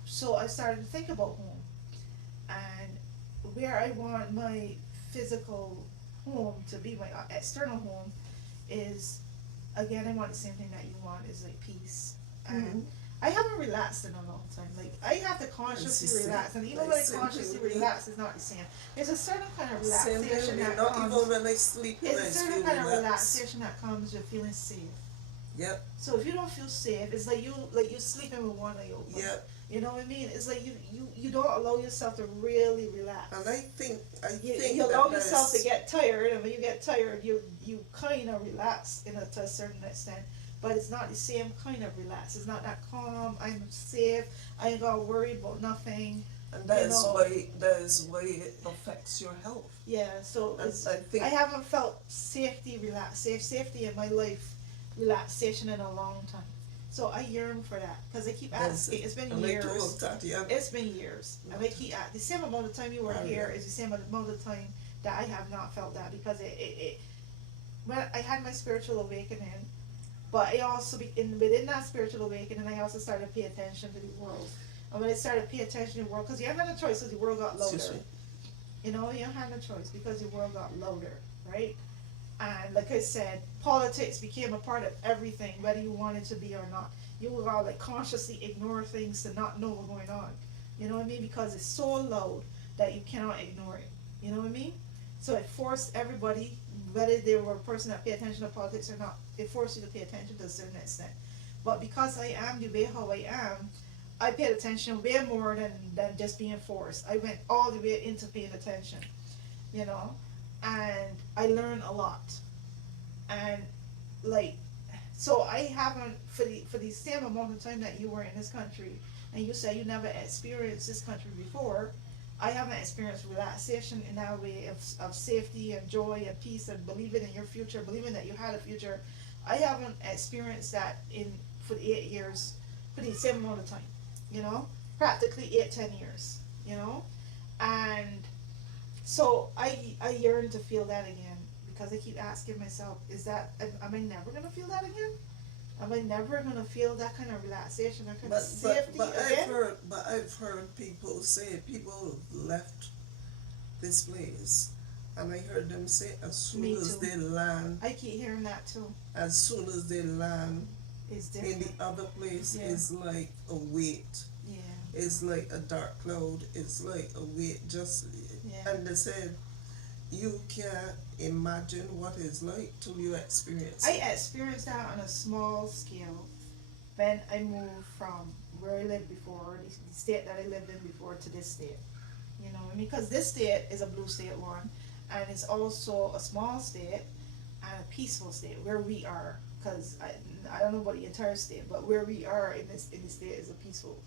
So I started to think about home, and where I want my physical home to be, my external home, is, again, I want the same thing that you want, is like peace. And Mm. I haven't relaxed in a long time. Like I have to consciously relax, and even Like when I same consciously thing with me. relax, it's not the same. There's a certain kind of Same thing with relaxation me. that Not comes. even when I sleep, when It's I a certain feel kind of relaxed. relaxation that comes with feeling safe. Yep. So if you don't feel safe, it's like you're sleeping with one eye open. Yep. You know what I mean? It's like you don't allow yourself to really relax. And I think You allow that yourself to there's get tired, and when you get tired, you kind of relax to a certain extent, but it's not the same kind of relax. It's not that calm. I'm safe. I ain't gotta worry about nothing. and You know. that is why it affects your health. Yeah. So And it's I think I haven't felt safety in my life, relaxation in a long time. So I yearn for that because I keep there's asking. It's been and I told years. Tatiana. It's been years, and I keep the same amount of time you were here is the same amount of time that I have not felt that, because it when I had my spiritual awakening, but I also within that spiritual awakening, I also started to pay attention to the world. And when I started to pay attention to the world, because you haven't had a choice, because the world got louder. Excuse me. You know, you don't have no choice because the world got louder, right? And like I said, politics became a part of everything, whether you wanted to be or not. You will all like consciously ignore things to not know what's going on. You know what I mean? Because it's so loud that you cannot ignore it. You know what I mean? So it forced everybody, whether they were a person that paid attention to politics or not, it forced you to pay attention to a certain extent. But because I am the way how I am, I paid attention way more than just being forced. I went all the way into paying attention, you know, and I learned a lot. And like, so I haven't, for the same amount of time that you were in this country, and you said you never experienced this country before, I haven't experienced relaxation in that way of safety and joy and peace and believing in your future, believing that you had a future. I haven't experienced that for the 8 years, for the same amount of time, you know, practically 8-10 years, you know, and so I yearn to feel that again, because I keep asking myself, am I never gonna feel that again? Am I never gonna feel that kind of relaxation, that kind of safety again? But I've heard people say people left this place, and I heard them say Me too. I keep hearing that too. as soon as they land It's in different. the other place, Yeah. it's like a weight. Yeah. It's like a dark cloud. It's like a weight. Just Yeah. and they said you can't imagine what it's like till you experience I it. experienced that on a small scale when I moved from where I lived before, the state that I lived in before, to this state. You know, because this state is a blue state one, and it's also a small state and a peaceful state where we are. Because I don't know about the entire state, but where we are in this state is a peaceful.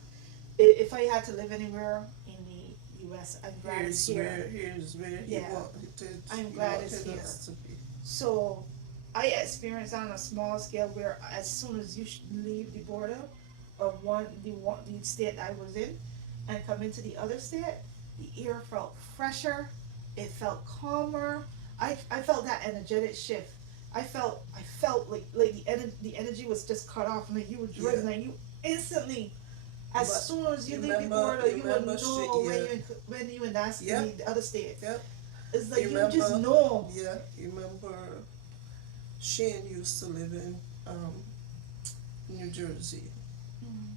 If I had to live anywhere in the U.S., I'm glad it's here. Here's where he Yeah. wanted. I'm He glad it's wanted here. us to be. So I experienced on a small scale where as soon as you leave the border of the state I was in, and come into the other state, the air felt fresher, it felt calmer. I felt that energetic shift. I felt like the energy was just cut off, and like you were driven, Yeah. like you instantly, as But soon as you leave the remember, border, you will remember she, know yeah, when you in that yep, the other state. yep. It's like You you just remember, know. yeah, you remember Shane used to live in New Jersey. Mm,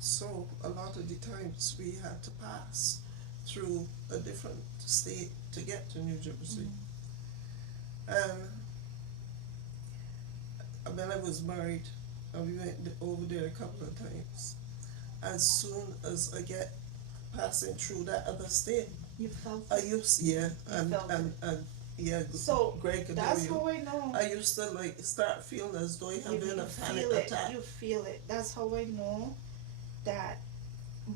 So a lot of the times we had to pass through a different state to get to New Jersey. mm, And when I was married, and we went over there a couple of times. As soon as I get passing through that other state, you felt I it. used, yeah, You felt it. and yeah, So Greg could tell that's you. how I know. I used to like start feeling as though I having You a panic feel it. attack. You feel it. That's how I know that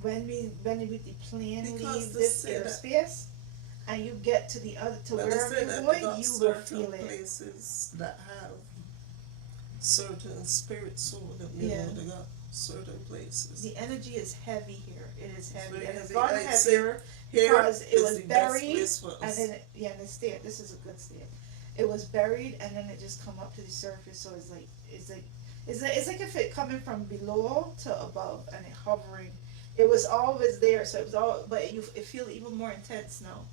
when we the plane Because leave they this say that, airspace and you get to the other to well, they wherever say you're that going, got you will certain feel it. places that have certain spirits over them, you Yeah. know, they got certain places. The energy is heavy here. It is heavy, very and it's heavy. gotten I'd say heavier Here because it is was the best buried, place for and us. then yeah, in the state. This is a good state. It was buried, and then it just come up to the surface. So it's like if it coming from below to above and it hovering. It was always there, so it was all, but it feel even more intense now.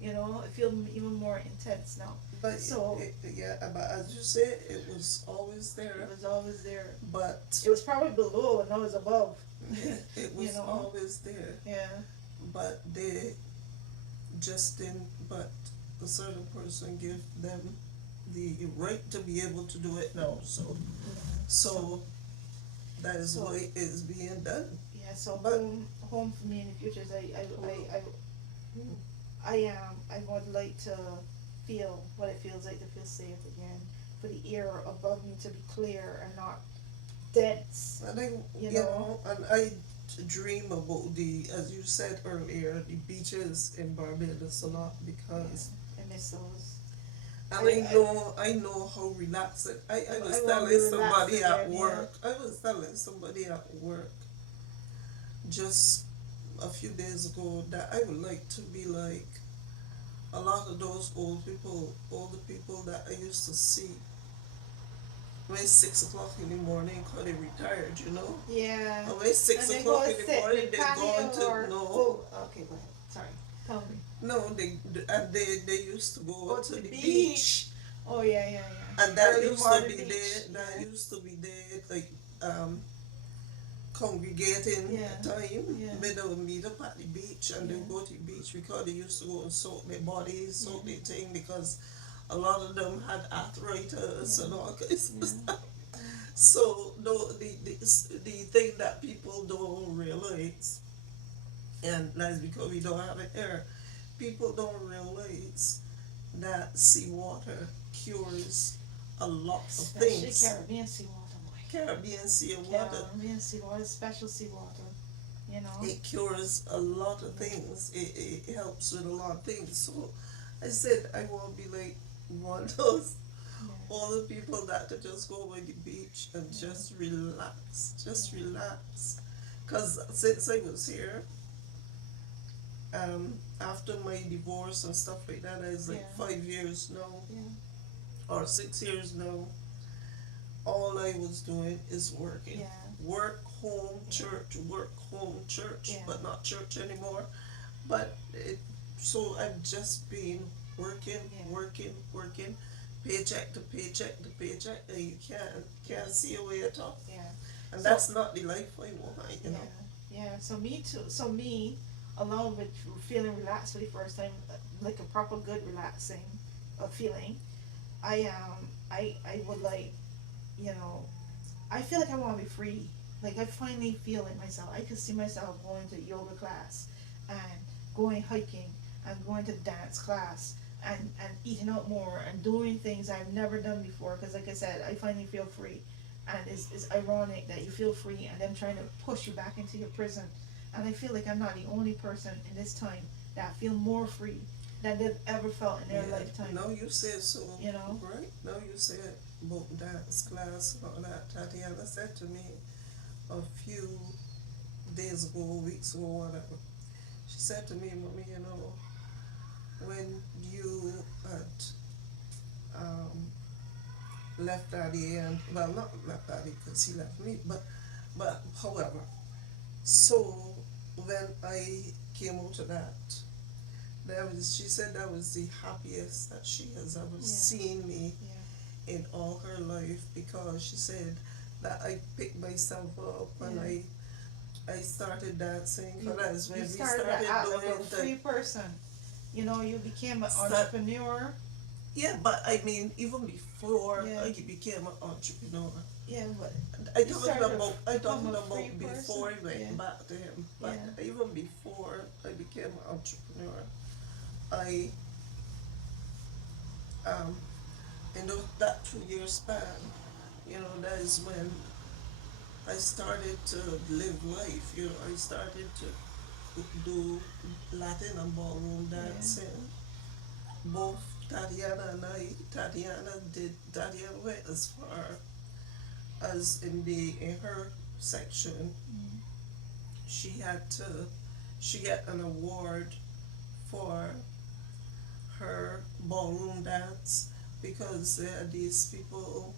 It feels even more intense now. But So yeah, but as you said, it was always it there. was always there. But It was probably below, and now it's above. it was always there. Yeah. But they just didn't. But a certain person give them the right to be able to do it now. So that is So- why it's being done. Yeah, so But- home for me in the future is I would like to feel what it feels like to feel safe again, for the air above me to be clear and not dense. And I, You you know? know, and I dream about as you said earlier, the beaches in Barbados a lot because, I miss those. and I- I know how relaxing. I was I wanna telling be somebody relaxed at again, yeah. work. I was telling somebody at work just a few days ago that I would like to be like a lot of those older people that I used to see when it's 6 o'clock in the morning because they retired, you know? Yeah. And when it's six And they o'clock go in the sit morning, in they the go patio into or no, okay, go ahead. Sorry. Tell me. no, they used to go Go to the beach. beach, Oh yeah. and that Early used to morning be beach. there. That Yeah. used to be there, like congregating Yeah. time. Yeah. They would meet up at the beach and they Yeah. go to the beach because they used to go and soak their bodies, soak Yeah. their thing because a lot of them had arthritis and all kinds of Yeah. stuff. So no, the thing that people don't realize, and that's because we don't have it here, people don't realize that seawater cures a lot of Especially things. Caribbean seawater, boy. Caribbean seawater, Caribbean seawater, special seawater. it cures a lot of things. It helps with a lot of things. So I said I want to be like one of those Yeah. all the people that to just go by the beach and just relax. Cause since I was here, after my divorce and stuff like that, it's like Yeah. 5 years now Yeah. or 6 years now. All I was doing is working. Yeah. Work, home, church, work, home, church, Yeah. but not church anymore. But so I've just been working, Yeah. working, paycheck to paycheck to paycheck, and you can't see a way at all. Yeah. And So- that's not the life I want, you know. Yeah. So me too. So me, along with feeling relaxed for the first time, like a proper good relaxing feeling, I would like, I feel like I want to be free. Like I finally feel like myself. I could see myself going to yoga class, and going hiking, and going to dance class, and eating out more, and doing things I've never done before. Because like I said, I finally feel free, and it's ironic that you feel free and them trying to push you back into your prison. And I feel like I'm not the only person in this time that feel more free than they've ever felt in their lifetime. Now you said so. You know? Right? Now you said about dance class and all that. Tatiana said to me a few days ago, weeks ago, whatever. She said to me, "Mommy, you know, when you had um, left Daddy and well, not left Daddy because he left me, but however, so when I came out of that, that was she said that was the happiest that she has ever Yeah. seen me Yeah. in all her life because she said that I picked myself up and Yeah. I started dancing You, because that's when you we started to started act like doing a the free person. You know, you became an start. entrepreneur. Yeah, but I mean, even before Yeah. I became an entrepreneur, Yeah, but I you talking started to about I become talking a free about person. before I Yeah. went back to him, but Yeah. even before I became an entrepreneur, I um in that 2 year span, you know, that is when I started to live life. You know, I started to do Latin and ballroom Yeah. dancing. Both Tatiana and I, Tatiana went as far as in her section, Mm. she had to, she got an award for her ballroom dance because there are these people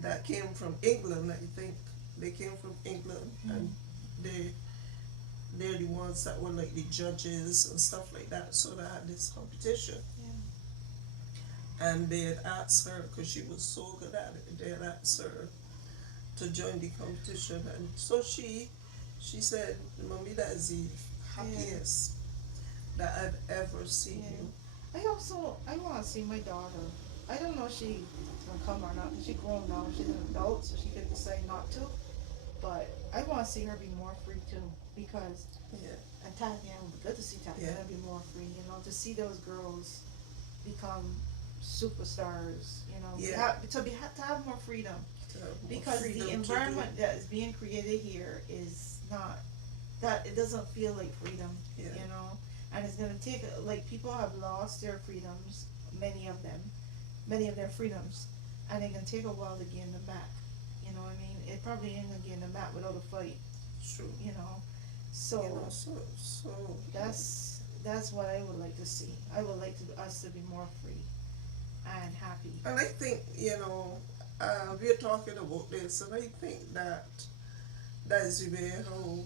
that came from England, I think. They came from England Mm. and they they're the ones that were like the judges and stuff like that. So they had this competition, Yeah. and they had asked her because she was so good at it. They had asked her to join the competition, and so she said, "Mommy, that is the Yeah. happiest that I've ever seen Yeah. you." I want to see my daughter. I don't know if she's gonna come or not. 'Cause she's grown now. She's an adult, so she could decide not to. But I want to see her be more free too, because Yeah, and Tatiana would be good to see yeah, Tatiana be more free. You know, to see those girls become superstars. You know, yeah. to have more freedom, To have more because the freedom to do. environment that is being created here is not that it doesn't feel like freedom, Yeah, you know, and it's gonna take like people have lost their freedoms, many of them, many of their freedoms, and it can take a while to gain them back. You know what I mean? It probably ain't gonna gain them back without a fight, it's true. you know. You know, So so that's what I would like to see. I would like us to be more free and happy. and I think you know, we're talking about this, and I think that that is the way how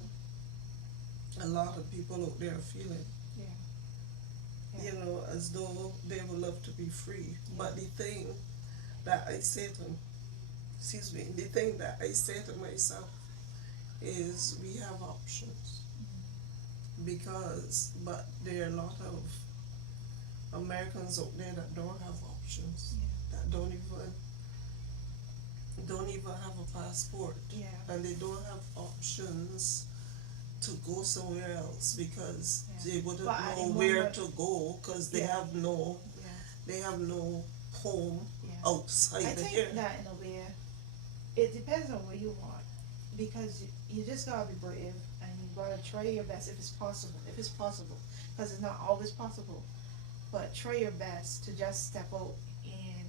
a lot of people out there are feeling. Yeah. You Yeah. know, as though they would love to be free. Yeah. But the thing that I say to, excuse me, the thing that I say to myself is we have options because, but there are a lot of Americans out there that don't have options, Yeah. that don't even have a passport, Yeah. and they don't have options to go somewhere else because Yeah. they wouldn't But at the know where moment, to go because yeah. Yeah. they have no home Yeah. outside I of think here. that in a way, it depends on what you want, because you just gotta be brave and you gotta try your best if it's possible. If it's possible, because it's not always possible, but try your best to just step out in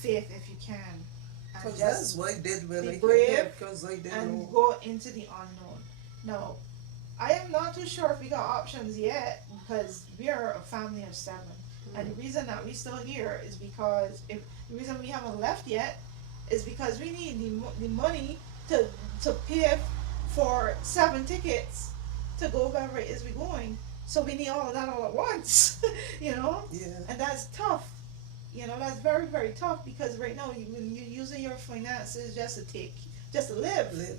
faith if you can, and Because that's just what I did when be I came brave here because I didn't and know. go into the unknown. Now, I am not too sure if we got options yet because we are a family of seven. And the reason that we still here is because if the reason we haven't left yet is because we need the money to pay for 7 tickets to go wherever it is we're going. So we need all of that all at once, you know, Yeah, and that's tough. You know, that's very very tough because right now you're using your finances just to live. live.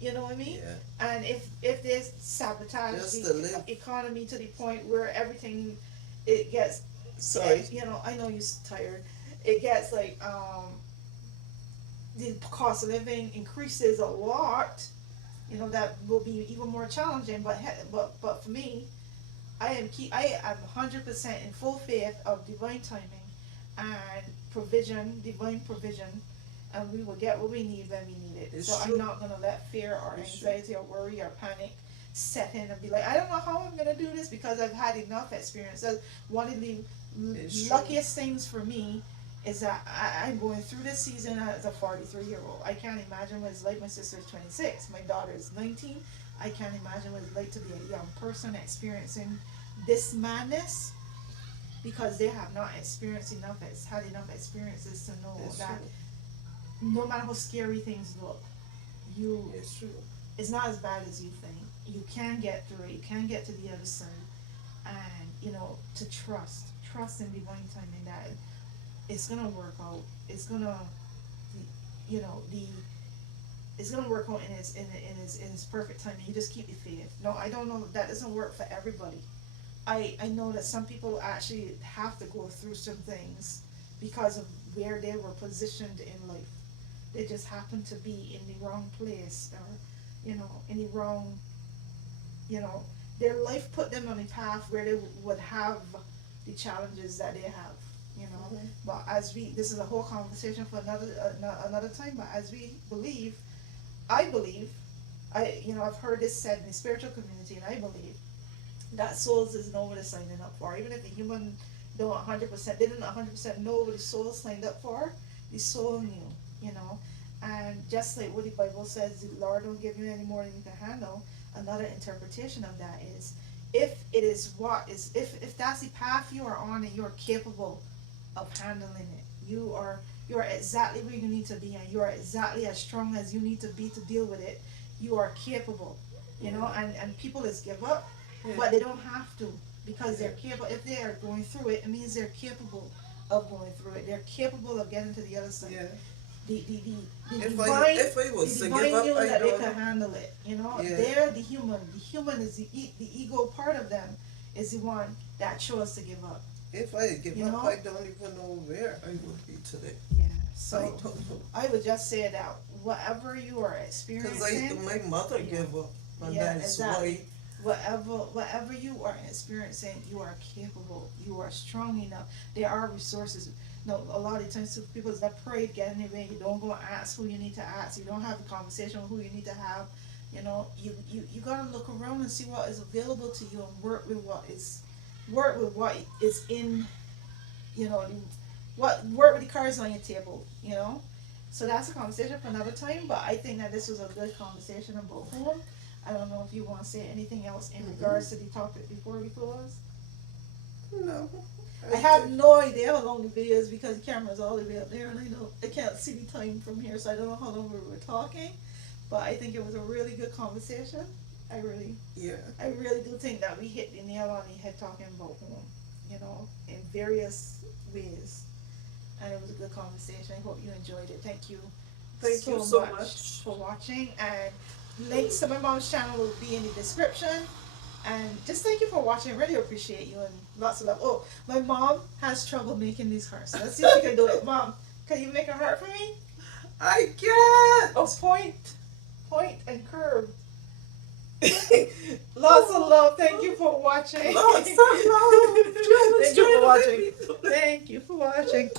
You know what I mean? Yeah, And if they sabotage just the to live. economy to the point where everything it gets, Sorry. you know, I know you're tired. It gets like the cost of living increases a lot. You know that will be even more challenging. But for me, I am 100% in full faith of divine timing and provision, divine provision, and we will get what we need when we need it. It's So true. I'm not gonna let fear or It's true. anxiety or worry or panic set in and be like, I don't know how I'm gonna do this because I've had enough experience. That's one of the It's true. luckiest things for me is that I'm going through this season as a 43-year-old. I can't imagine what it's like. My sister's 26. My daughter is 19. I can't imagine what it's like to be a young person experiencing this madness because they have not experienced enough, had enough experiences to know It's that true. no matter how scary things look, you It's true. it's not as bad as you think. You can get through it. You can get to the other side, and to trust in divine timing that it's gonna work out. It's gonna, the it's gonna work out in its perfect timing. You just keep the faith. No, I don't know. That doesn't work for everybody. I know that some people actually have to go through some things because of where they were positioned in life. They just happen to be in the wrong place, or in the wrong, you know their life put them on a path where they would have the challenges that they have. Mhm. But as we this is a whole conversation for another time. But as we believe, I believe, I've heard this said in the spiritual community, and I believe that souls is know what it's signing up for. Even if the human don't 100% didn't 100% know what the soul signed up for, the soul knew. you know and just like what the Bible says, the Lord don't give you any more than you can handle. Another interpretation of that is, if it is what is if that's the path you are on and you're capable of handling it, you are exactly where you need to be, and you are exactly as strong as you need to be to deal with it. You are capable. Yeah. And people just give up, Yeah. but they don't have to, because Yeah. they're capable. If they are going through it, it means they're capable of going through it. They're capable of getting to the other side. Yeah. The If I divine if I the was to give divine up, knew I that they don't could know. handle it. Yeah. They're the human is the ego part of them, is the one that chose to give up. If I give you up, know I don't even know where I would be today. yeah, I so don't know. I would just say that whatever you are Because experiencing, my mother yeah, gave up, and yeah, that's why. exactly. Whatever you are experiencing, you are capable. You are strong enough. There are resources. No, a lot of times people that pray get in the way. You don't go and ask who you need to ask. You don't have a conversation with who you need to have. You gotta look around and see what is available to you, and work with what is in you know work with the cards on your table. So that's a conversation for another time. But I think that this was a good conversation about home. I don't know if you want to say anything else in regards to the topic before we close. No, I I have think. no idea how long the video is, because the camera's all the way up there, and I can't see the time from here, so I don't know how long we were talking. But I think it was a really good conversation. I really, Yeah. I really do think that we hit the nail on the head talking about home, in various ways. And it was a good conversation. I hope you enjoyed it. Thank you Thank you so so much much. for watching. And links to my mom's channel will be in the description. And just thank you for watching. I really appreciate you, and lots of love. Oh, my mom has trouble making these hearts. So let's see if she can do it. Mom, can you make a heart for me? I can't. Oh, point, and curve. Lots of love. Thank you for watching. Lots of love. Thank you for watching. Thank you for watching.